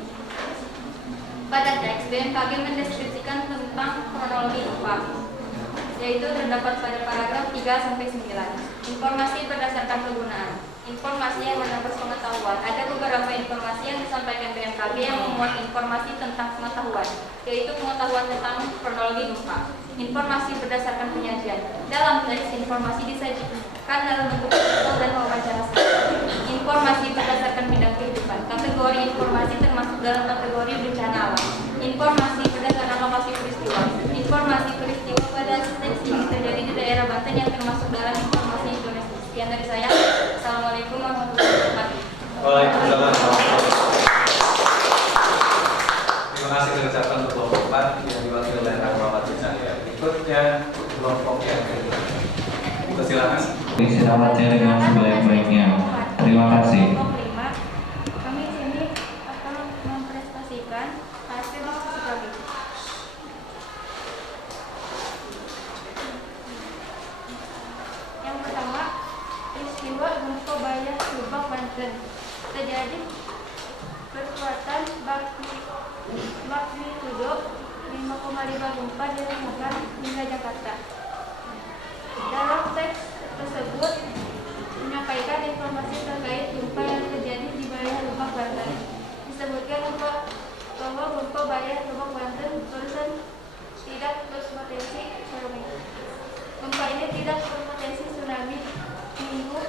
pada teks BMKG mendeskripsikan tentang kronologi gempa, yaitu terdapat pada paragraf 3-9. Informasi berdasarkan penggunaan. Informasi yang menambah pengetahuan. Ada beberapa informasi yang disampaikan BMKG yang memuat informasi tentang pengetahuan, yaitu pengetahuan tentang kronologi gempa. Informasi berdasarkan penyajian. Dalam teks informasi disajikan dalam bentuk foto dan wawancara saksi. Informasi berdasarkan bidang kehidupan. Kategori informasi termasuk dalam kategori bencana alam. Informasi berdasarkan lokasi peristiwa. Informasi peristiwa pada teks ini terjadi di daerah Banten yang termasuk dalam informasi domestik. Sekian dari saya. Assalamualaikum warahmatullahi wabarakatuh. Waalaikumsalam. Terima kasih diucapkan untuk kelompok 4 yang diwakili oleh Kang Muhammad Cahya. Berikutnya kelompok yang kedua. Silakan. Selamatnya dengan sebaik-baiknya. Terima kasih. Kami di sini akan mempresentasikan hasil diskusi kami. Yang pertama, peristiwa gempa Bayah Lebak, Banten terjadi berkekuatan magnitudo 5,5 gempa dirasakan hingga Jakarta. Dalam teks tersebut menyampaikan informasi terkait gempa yang terjadi di Bayah Lebak, Banten. Disebutkan bahwa gempa Bayah Lebak, Banten barusan tidak berpotensi tsunami. Gempa ini tidak berpotensi tsunami Minggu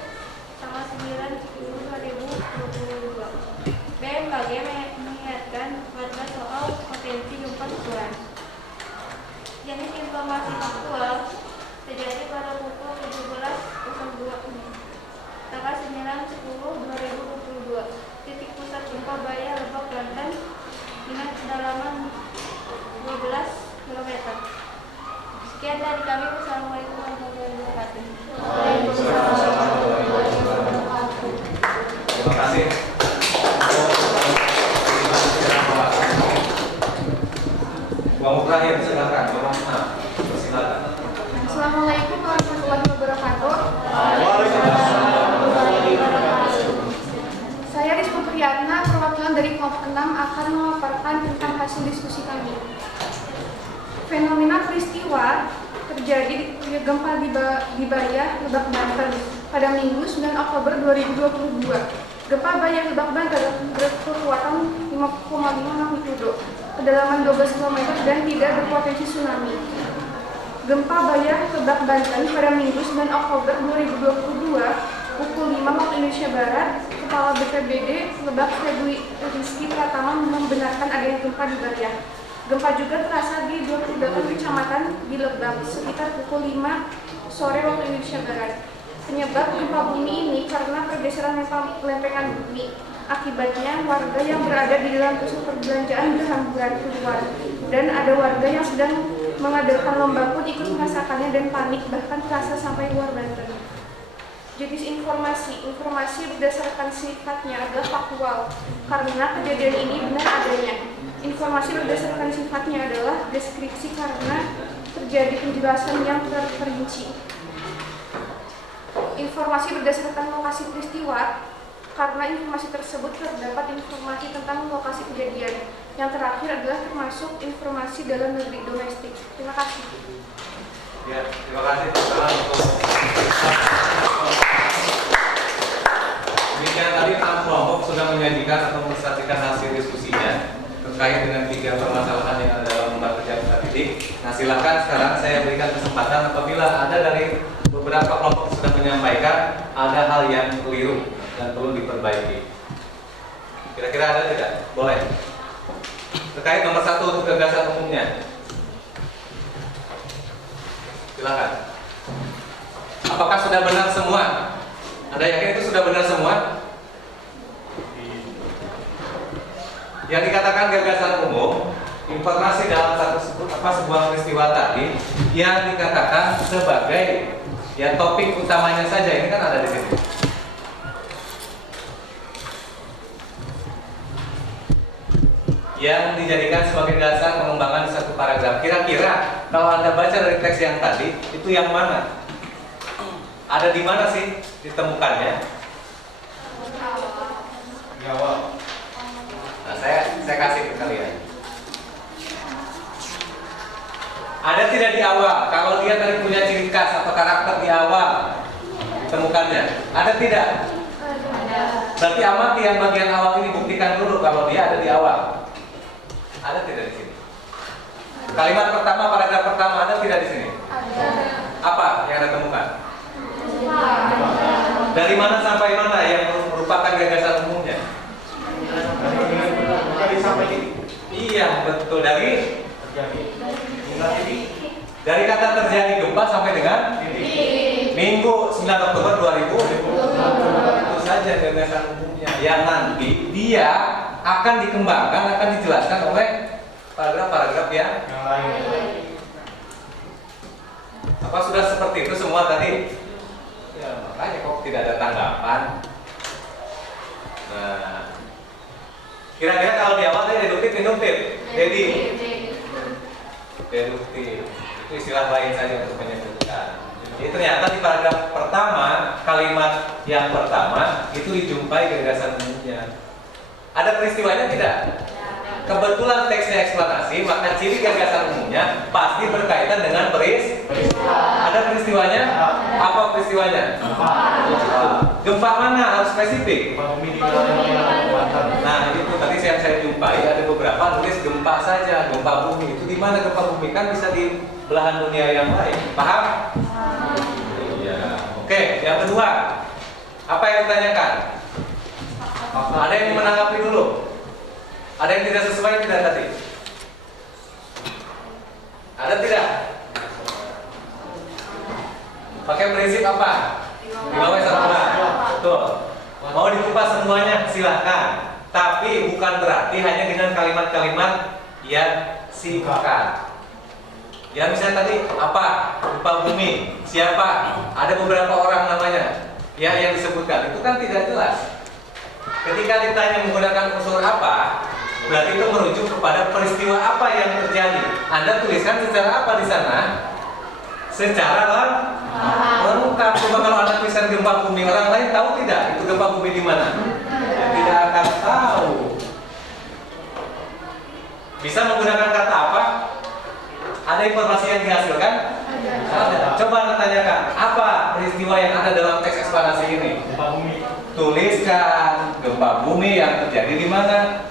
tanggal 9 Juli 2022. BMKG mengingatkan warga soal potensi gempa susulan. Jenis informasi faktual terjadi pada pukul 17.02 tanggal 9 Terima kasih. Bang terakhir silakan. Silakan. Assalamualaikum warahmatullahi wabarakatuh. Saya Rizky Priyatna, perwakilan dari kelompok 6 akan memaparkan tentang hasil diskusi kami. Fenomena peristiwa terjadi gempa di Bayah, Lebak, Banten pada Minggu 9 Oktober 2022. Gempa Bayah, Lebak, Banten berkekuatan 5,5 magnitudo, kedalaman 12 km dan tidak berpotensi tsunami. Gempa Bayah, Lebak, Banten pada Minggu 9 Oktober 2022 pukul 5 waktu Indonesia Barat. Kepala BPBD Lebak Rizky Pratama membenarkan adanya gempa di Bayah. Gempa juga terasa di 28 kecamatan di Lebak sekitar pukul 5 sore waktu Indonesia Barat. Penyebab gempa bumi ini karena pergeseran lempengan bumi. Akibatnya warga yang berada di dalam pusat perbelanjaan berhamburan keluar dan ada warga yang sedang mengadakan lomba pun ikut merasakannya dan panik bahkan terasa sampai luar Banten. Jenis informasi berdasarkan sifatnya adalah faktual karena kejadian ini benar adanya. Informasi berdasarkan sifatnya adalah deskripsi karena terjadi penjelasan yang terperinci. Informasi berdasarkan lokasi peristiwa karena informasi tersebut terdapat informasi tentang lokasi kejadian. Yang terakhir adalah termasuk informasi dalam negeri domestik. Terima kasih. Ya, terima kasih Pak untuk demikian tadi 6 kelompok sudah menyajikan atau mempresentasikan hasil diskusinya terkait dengan 3 permasalahan yang ada dalam lembaga kerja pusat didik. Nah, silakan sekarang saya berikan kesempatan apabila ada dari beberapa kelompok sudah menyampaikan ada hal yang keliru dan perlu diperbaiki. Kira-kira ada tidak? Boleh. Terkait nomor 1 untuk gagasan umumnya. Silakan. Apakah sudah benar semua? Anda yakin itu sudah benar semua? Yang dikatakan gagasan umum, informasi dalam sebuah peristiwa tadi yang dikatakan sebagai ya topik utamanya saja, ini kan ada di sini. Yang dijadikan sebagai dasar pengembangan satu paragraf. Kira-kira kalau Anda baca dari teks yang tadi, itu yang mana? Ada di mana sih ditemukannya? Di awal. Nah, saya kasih ke kalian. Ada tidak di awal? Kalau dia tadi punya ciri khas atau karakter di awal ditemukannya, ada tidak? Ada. Berarti amati yang bagian awal ini, buktikan dulu kalau dia ada di awal. Ada tidak di sini? Kalimat pertama, paragraf pertama ada tidak di sini? Ada. Apa yang Anda temukan? Dari mana sampai mana yang merupakan gagasan umumnya? Iya, betul. Dari kata terjadi gempa sampai dengan Minggu 9 Oktober 2020. Itu saja gagasan umumnya. Yang nanti dia akan dikembangkan, akan dijelaskan oleh paragraf-paragraf yang lain. Apa sudah seperti itu semua tadi? Ya, makanya kok tidak ada tanggapan. Nah, kira-kira kalau di awal tadi deduktif, induktif, deduktif. Itu istilah lain saja untuk menyebutkan. Jadi ternyata di paragraf pertama, kalimat yang pertama itu dijumpai gagasan umumnya. Ada peristiwanya tidak? Kebetulan teksnya eksplanasi, maka ciri gagasan umumnya pasti berkaitan dengan peristiwa. Ada peristiwanya? Apa peristiwanya? Gempa mana? Harus spesifik. Nah, itu tadi yang saya jumpai ada beberapa nulis gempa saja, gempa bumi. Itu di mana gempa bumi? Kan bisa di belahan dunia yang lain. Paham? Iya. Oke, yang kedua. Apa yang ditanyakan? Ada yang menanggapi dulu? Ada yang tidak sesuai tidak tadi? Ada tidak? Pakai prinsip apa? Di bawah satuan. Betul. Mau dikupas semuanya silahkan. Tapi bukan berarti hanya dengan kalimat-kalimat yang singkat. Ya misalnya tadi apa? Gempa bumi. Siapa? Ada beberapa orang namanya. Ya yang disebutkan itu kan tidak jelas. Ketika ditanya menggunakan unsur apa, berarti itu merujuk kepada peristiwa apa yang terjadi. Anda tuliskan secara apa di sana? Secara lengkap. Coba kalau Anda tuliskan gempa bumi, orang lain tahu tidak itu gempa bumi di mana? Ya, tidak akan tahu. Bisa menggunakan kata apa? Ada informasi yang dihasilkan? Ada. Coba Anda tanyakan, apa peristiwa yang ada dalam teks eksplanasi ini? Gempa bumi. Tuliskan gempa bumi yang terjadi di mana?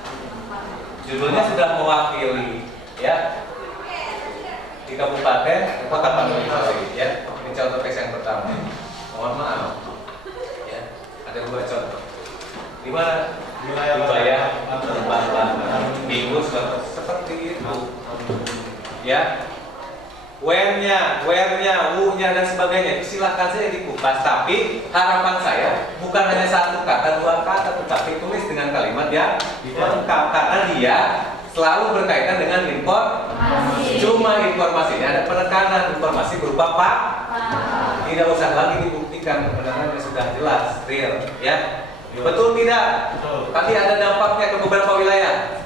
Judulnya sudah mewakili, ya. Di kabupaten kota Tapanuli, ya. Ini contoh teks yang pertama. Mohon maaf, ya. Ada 2 contoh. Di mana? Wilayah Banten, Minggu seperti itu, ya. Where-nya, U-nya dan sebagainya, silahkan saja dikupas. Tapi harapan saya bukan hanya 1 kata, 2 kata, tetapi tulis dengan kalimat yang lengkap karena dia selalu berkaitan dengan informasi. Cuma informasinya ada penekanan, informasi berupa pak. Tidak usah lagi dibuktikan kebenarannya sudah jelas, real, ya. Betul tidak? Tapi ada dampaknya ke beberapa wilayah.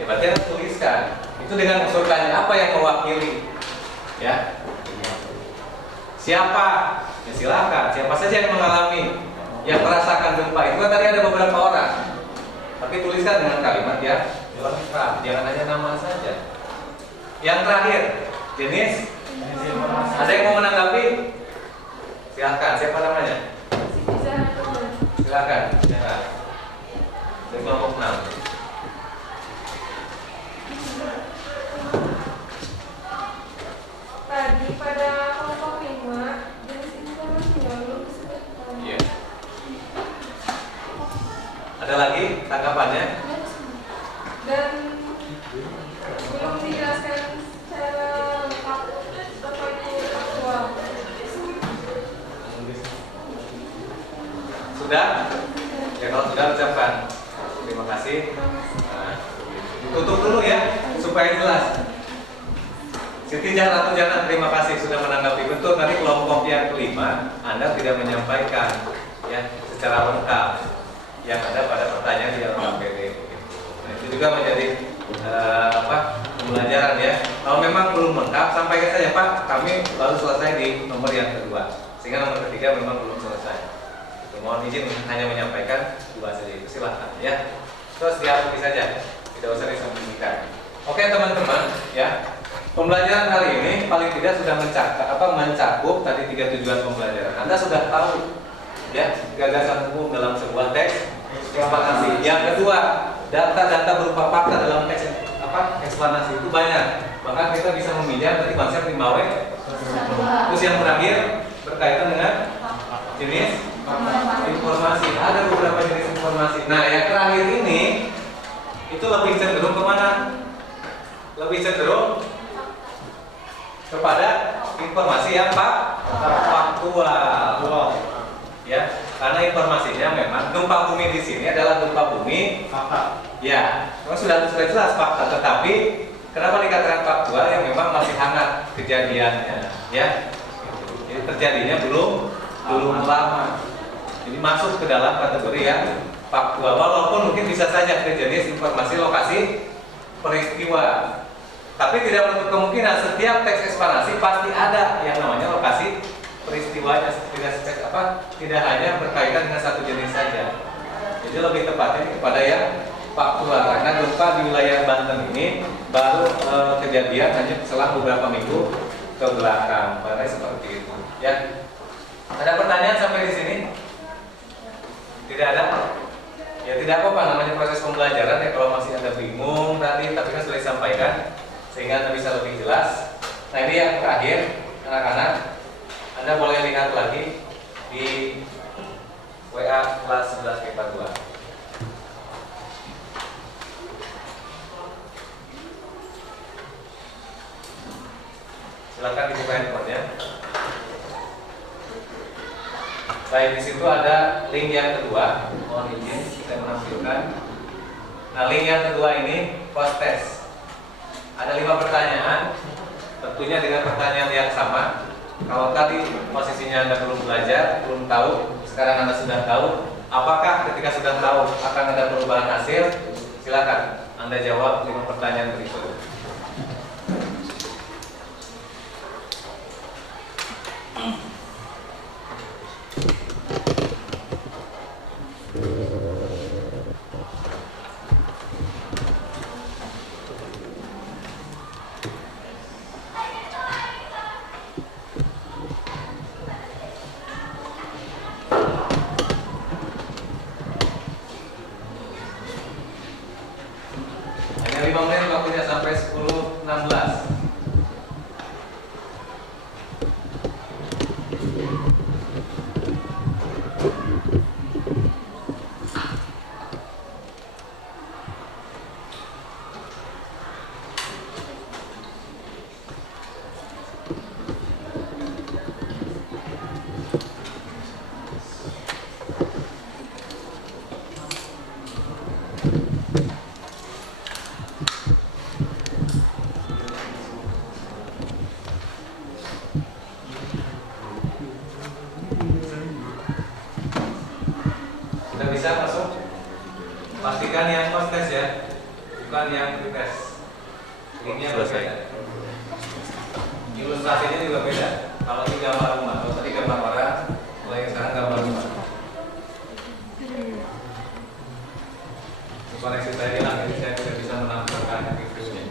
Ya, berarti Anda tuliskan. Itu dengan unsur tanya apa yang mewakili. Ya, siapa? Ya silakan. Siapa saja yang mengalami, yang merasakan gempa itu kan tadi ada beberapa orang. Tapi tuliskan dengan kalimat ya lengkap, jangan hanya nama saja. Yang terakhir, jenis. Ada yang mau menanggapi? Silakan. Siapa namanya? Silakan. Ya. Dari kelompok 6. Tadi pada kelompok 5 jenis informasi yang belum disebutkan. Iya. Ada lagi tanggapannya? Dan belum dijelaskan secara lengkap apa itu faktual. Sudah? Ya kalau sudah ucapkan terima kasih. Nah, tutup dulu ya supaya jelas. Siti Ratu Jana, terima kasih sudah menanggapi. Betul, nanti kelompok yang kelima Anda tidak menyampaikan ya secara lengkap yang ada pada pertanyaan di dalam KPD. Nah, itu juga menjadi pembelajaran ya. Kalau memang belum lengkap, sampaikan saja Pak. Kami baru selesai di nomor yang kedua, sehingga nomor ketiga memang belum selesai. Mohon izin hanya menyampaikan 2 saja itu, silahkan ya. Terus dihapus saja, tidak usah disembunyikan. Oke teman-teman ya. Pembelajaran hari ini paling tidak sudah mencakup tadi 3 tujuan pembelajaran. Anda sudah tahu ya gagasan umum dalam sebuah teks eksplanasi. Yang kedua, data-data berupa fakta dalam teks eksplanasi itu banyak. Bahkan kita bisa meminjam tadi konsep 5W. Terus yang terakhir berkaitan dengan jenis informasi. Ada beberapa jenis informasi. Nah, yang terakhir ini itu lebih cenderung kemana? Lebih cenderung kepada informasi yang faktual, ya, karena informasinya memang gempa bumi di sini adalah gempa bumi fakta, ya, memang sudah jelas fakta, tetapi kenapa dikatakan faktual yang memang masih hangat kejadiannya, ya, jadi terjadinya belum lama, jadi masuk ke dalam kategori yang faktual, walaupun mungkin bisa saja jenis informasi lokasi peristiwa. Tapi tidak menutup kemungkinan setiap teks eksplanasi pasti ada yang namanya lokasi peristiwanya, tidak hanya berkaitan dengan satu jenis saja. Jadi lebih tepatnya kepada yang faktual karena gempa di wilayah Banten ini baru kejadian hanya selang beberapa minggu ke belakang, karena seperti itu. Ya, ada pertanyaan sampai di sini? Tidak ada? Ya tidak apa-apa, namanya proses pembelajaran ya. Kalau masih ada bingung tadi, tapi kan sudah disampaikan sehingga Anda bisa lebih jelas. Nah ini yang terakhir, anak-anak, Anda boleh lihat lagi di WA kelas 11 IPA 2. Silakan dibuka handphonenya. Baik, di situ ada link yang kedua. Mohon izin saya menampilkan. Nah, link yang kedua ini post test. Ada 5 pertanyaan, tentunya dengan pertanyaan yang sama. Kalau tadi posisinya Anda belum belajar, belum tahu, sekarang Anda sudah tahu, Apakah ketika sudah tahu akan ada perubahan hasil, silakan Anda jawab 5 pertanyaan berikut. Hanya 5 menit waktunya sampai 10.16. Sudah bisa masuk? Pastikan yang post test ya, bukan yang pretest. Linknya berbeda. Ilustrasinya juga beda. Kalau ini gambar rumah, kalau tadi gambar orang, kalau yang sekarang gambar rumah. Koneksi saya hilang, jadi saya tidak bisa menampilkan reviewnya.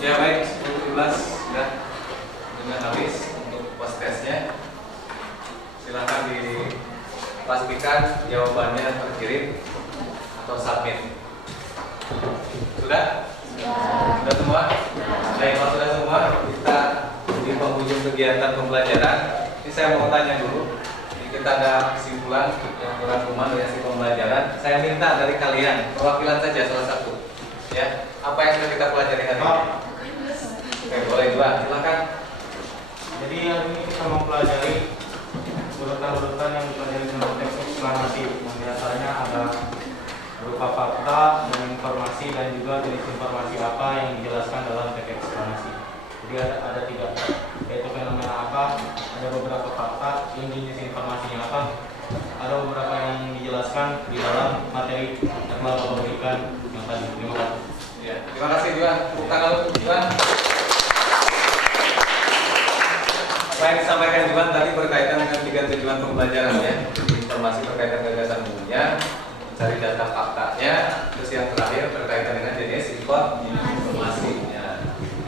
Ya baik, 10-17 sudah habis untuk post testnya. Silakan dipastikan jawabannya terkirim atau submit. Sudah? Sudah semua? Baik, kalau sudah semua, kita di penghujung kegiatan pembelajaran. Ini saya mau tanya dulu. Ini kita ada kesimpulan yang merangkuman dari hasil pembelajaran. Saya minta dari kalian perwakilan saja salah satu. Ya, apa yang sudah kita pelajari hari ini? Oke, boleh juga. Silakan. Jadi hari ini kita mempelajari urutan-urutan yang dipelajari dalam teks eksplanasi. Yang biasanya ada berupa fakta dan informasi dan juga jenis informasi apa yang dijelaskan dalam teks eksplanasi. Jadi ada tiga, yaitu fenomena apa, ada beberapa fakta, yang jenis informasinya apa, ada beberapa yang dijelaskan di dalam materi yang telah Bapak berikan yang tadi. Terima kasih. Ya, terima kasih Juan. Tepuk tangan untuk Juan. Apa yang disampaikan Juan tadi berkaitan dengan 3 tujuan pembelajaran ya. Informasi berkaitan gagasan umumnya, mencari data faktanya, terus yang terakhir berkaitan dengan jenis informasinya.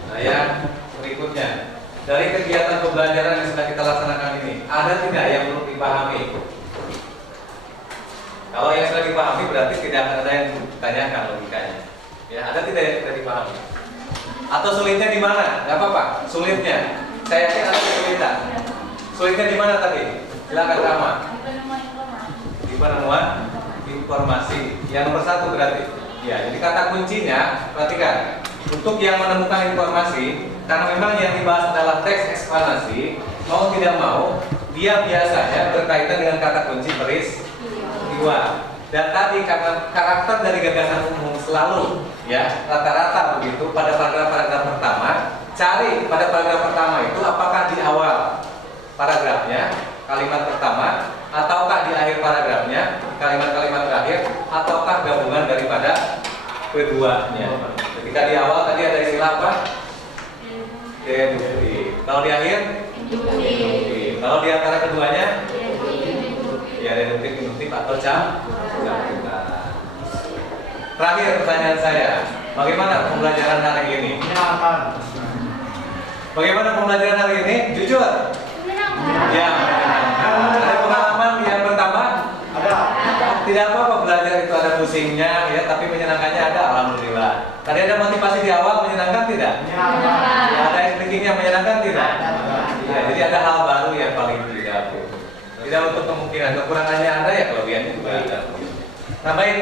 Nah, yang berikutnya dari kegiatan pembelajaran yang sudah kita laksanakan ini, ada tidak yang perlu dipahami? Kalau yang sudah dipahami berarti tidak akan ada yang ditanyakan logikanya. Ya, ada tidak yang tidak dipahami? Atau sulitnya di mana? Gak apa-apa. Sulitnya, saya yakin ada kesulitan. Sulitnya di mana tadi? Silakan Rama. Di penemuan informasi. Yang nomor 1 berarti. Ya, jadi kata kuncinya, perhatikan. Untuk yang menemukan informasi, karena memang yang dibahas adalah teks eksplanasi, mau tidak mau, dia biasanya berkaitan dengan kata kunci peristiwa. Dan tadi karena karakter dari gagasan umum selalu ya rata-rata begitu pada paragraf pertama, cari pada paragraf pertama itu apakah di awal paragrafnya kalimat pertama ataukah di akhir paragrafnya kalimat-kalimat terakhir ataukah gabungan daripada keduanya. Ketika di awal tadi ada istilah apa? Deduktif. Kalau di akhir? Induktif. Kalau di antara keduanya? Ya deduktif, induktif atau campuran. Terakhir pertanyaan saya, bagaimana pembelajaran hari ini? Menyenangkan. Bagaimana pembelajaran hari ini? Jujur? Ya. Ada pengalaman yang pertama? Ada. Tidak apa-apa belajar itu ada pusingnya, ya, tapi menyenangkannya ada, alhamdulillah. Tadi ada motivasi di awal, menyenangkan tidak? Menyenangkan. Ya, ada explaining-nya menyenangkan tidak? Ada. Ya, jadi ada hal baru yang paling tidak. Tidak untuk kemungkinan, kekurangannya ada ya, kelebihannya juga ada. Nah baik,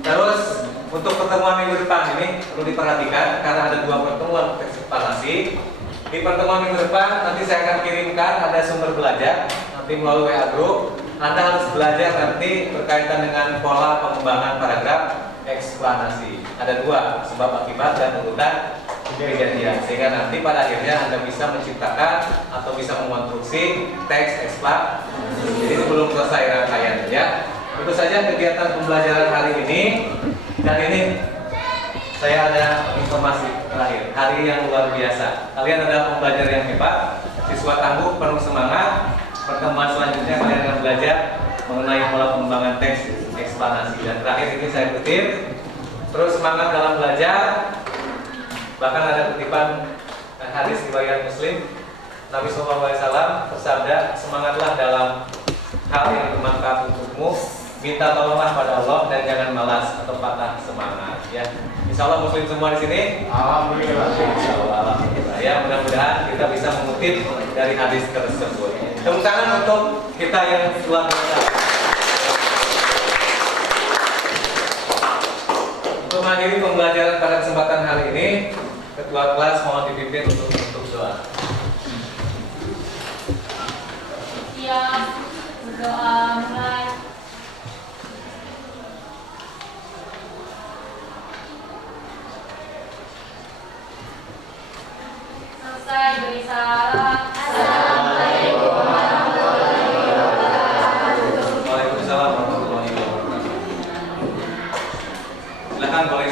terus untuk pertemuan minggu depan ini perlu diperhatikan karena ada 2 pertemuan eksplanasi. Di pertemuan minggu depan nanti saya akan kirimkan ada sumber belajar nanti melalui WA group. Anda harus belajar nanti berkaitan dengan pola pengembangan paragraf eksplanasi. Ada 2, sebab akibat dan urutan kejadian. Sehingga nanti pada akhirnya Anda bisa menciptakan atau bisa mengonstruksi teks eksplanasi. Jadi sebelum selesai rangkaian ya. Itu saja kegiatan pembelajaran hari ini. Dan ini saya ada informasi terakhir. Hari yang luar biasa. Kalian adalah pembelajar yang hebat, siswa tangguh, penuh semangat. Pertemuan selanjutnya kalian akan belajar mengenai pola pengembangan teks eksplanasi. Dan terakhir ini saya kutip, terus semangat dalam belajar. Bahkan ada kutipan hadis riwayat Muslim, Nabi SAW bersabda, semangatlah dalam hal yang bermanfaat untukmu. Minta tolonglah pada Allah dan jangan malas atau patah semangat. Ya, Insya Allah Muslim semua di sini. Alhamdulillah. Insya Allah, alhamdulillah. Ya, mudah-mudahan kita bisa mengutip dari hadis tersebut. Tepuk tangan untuk kita yang luar biasa. Untuk mengakhiri pembelajaran pada kesempatan hari ini, Ketua kelas mohon dipimpin untuk doa. Siap, berdoa mulai. Selesai beri salam. Assalamualaikum warahmatullahi wabarakatuh. Waalaikumsalam warahmatullahi wabarakatuh. Silakan boleh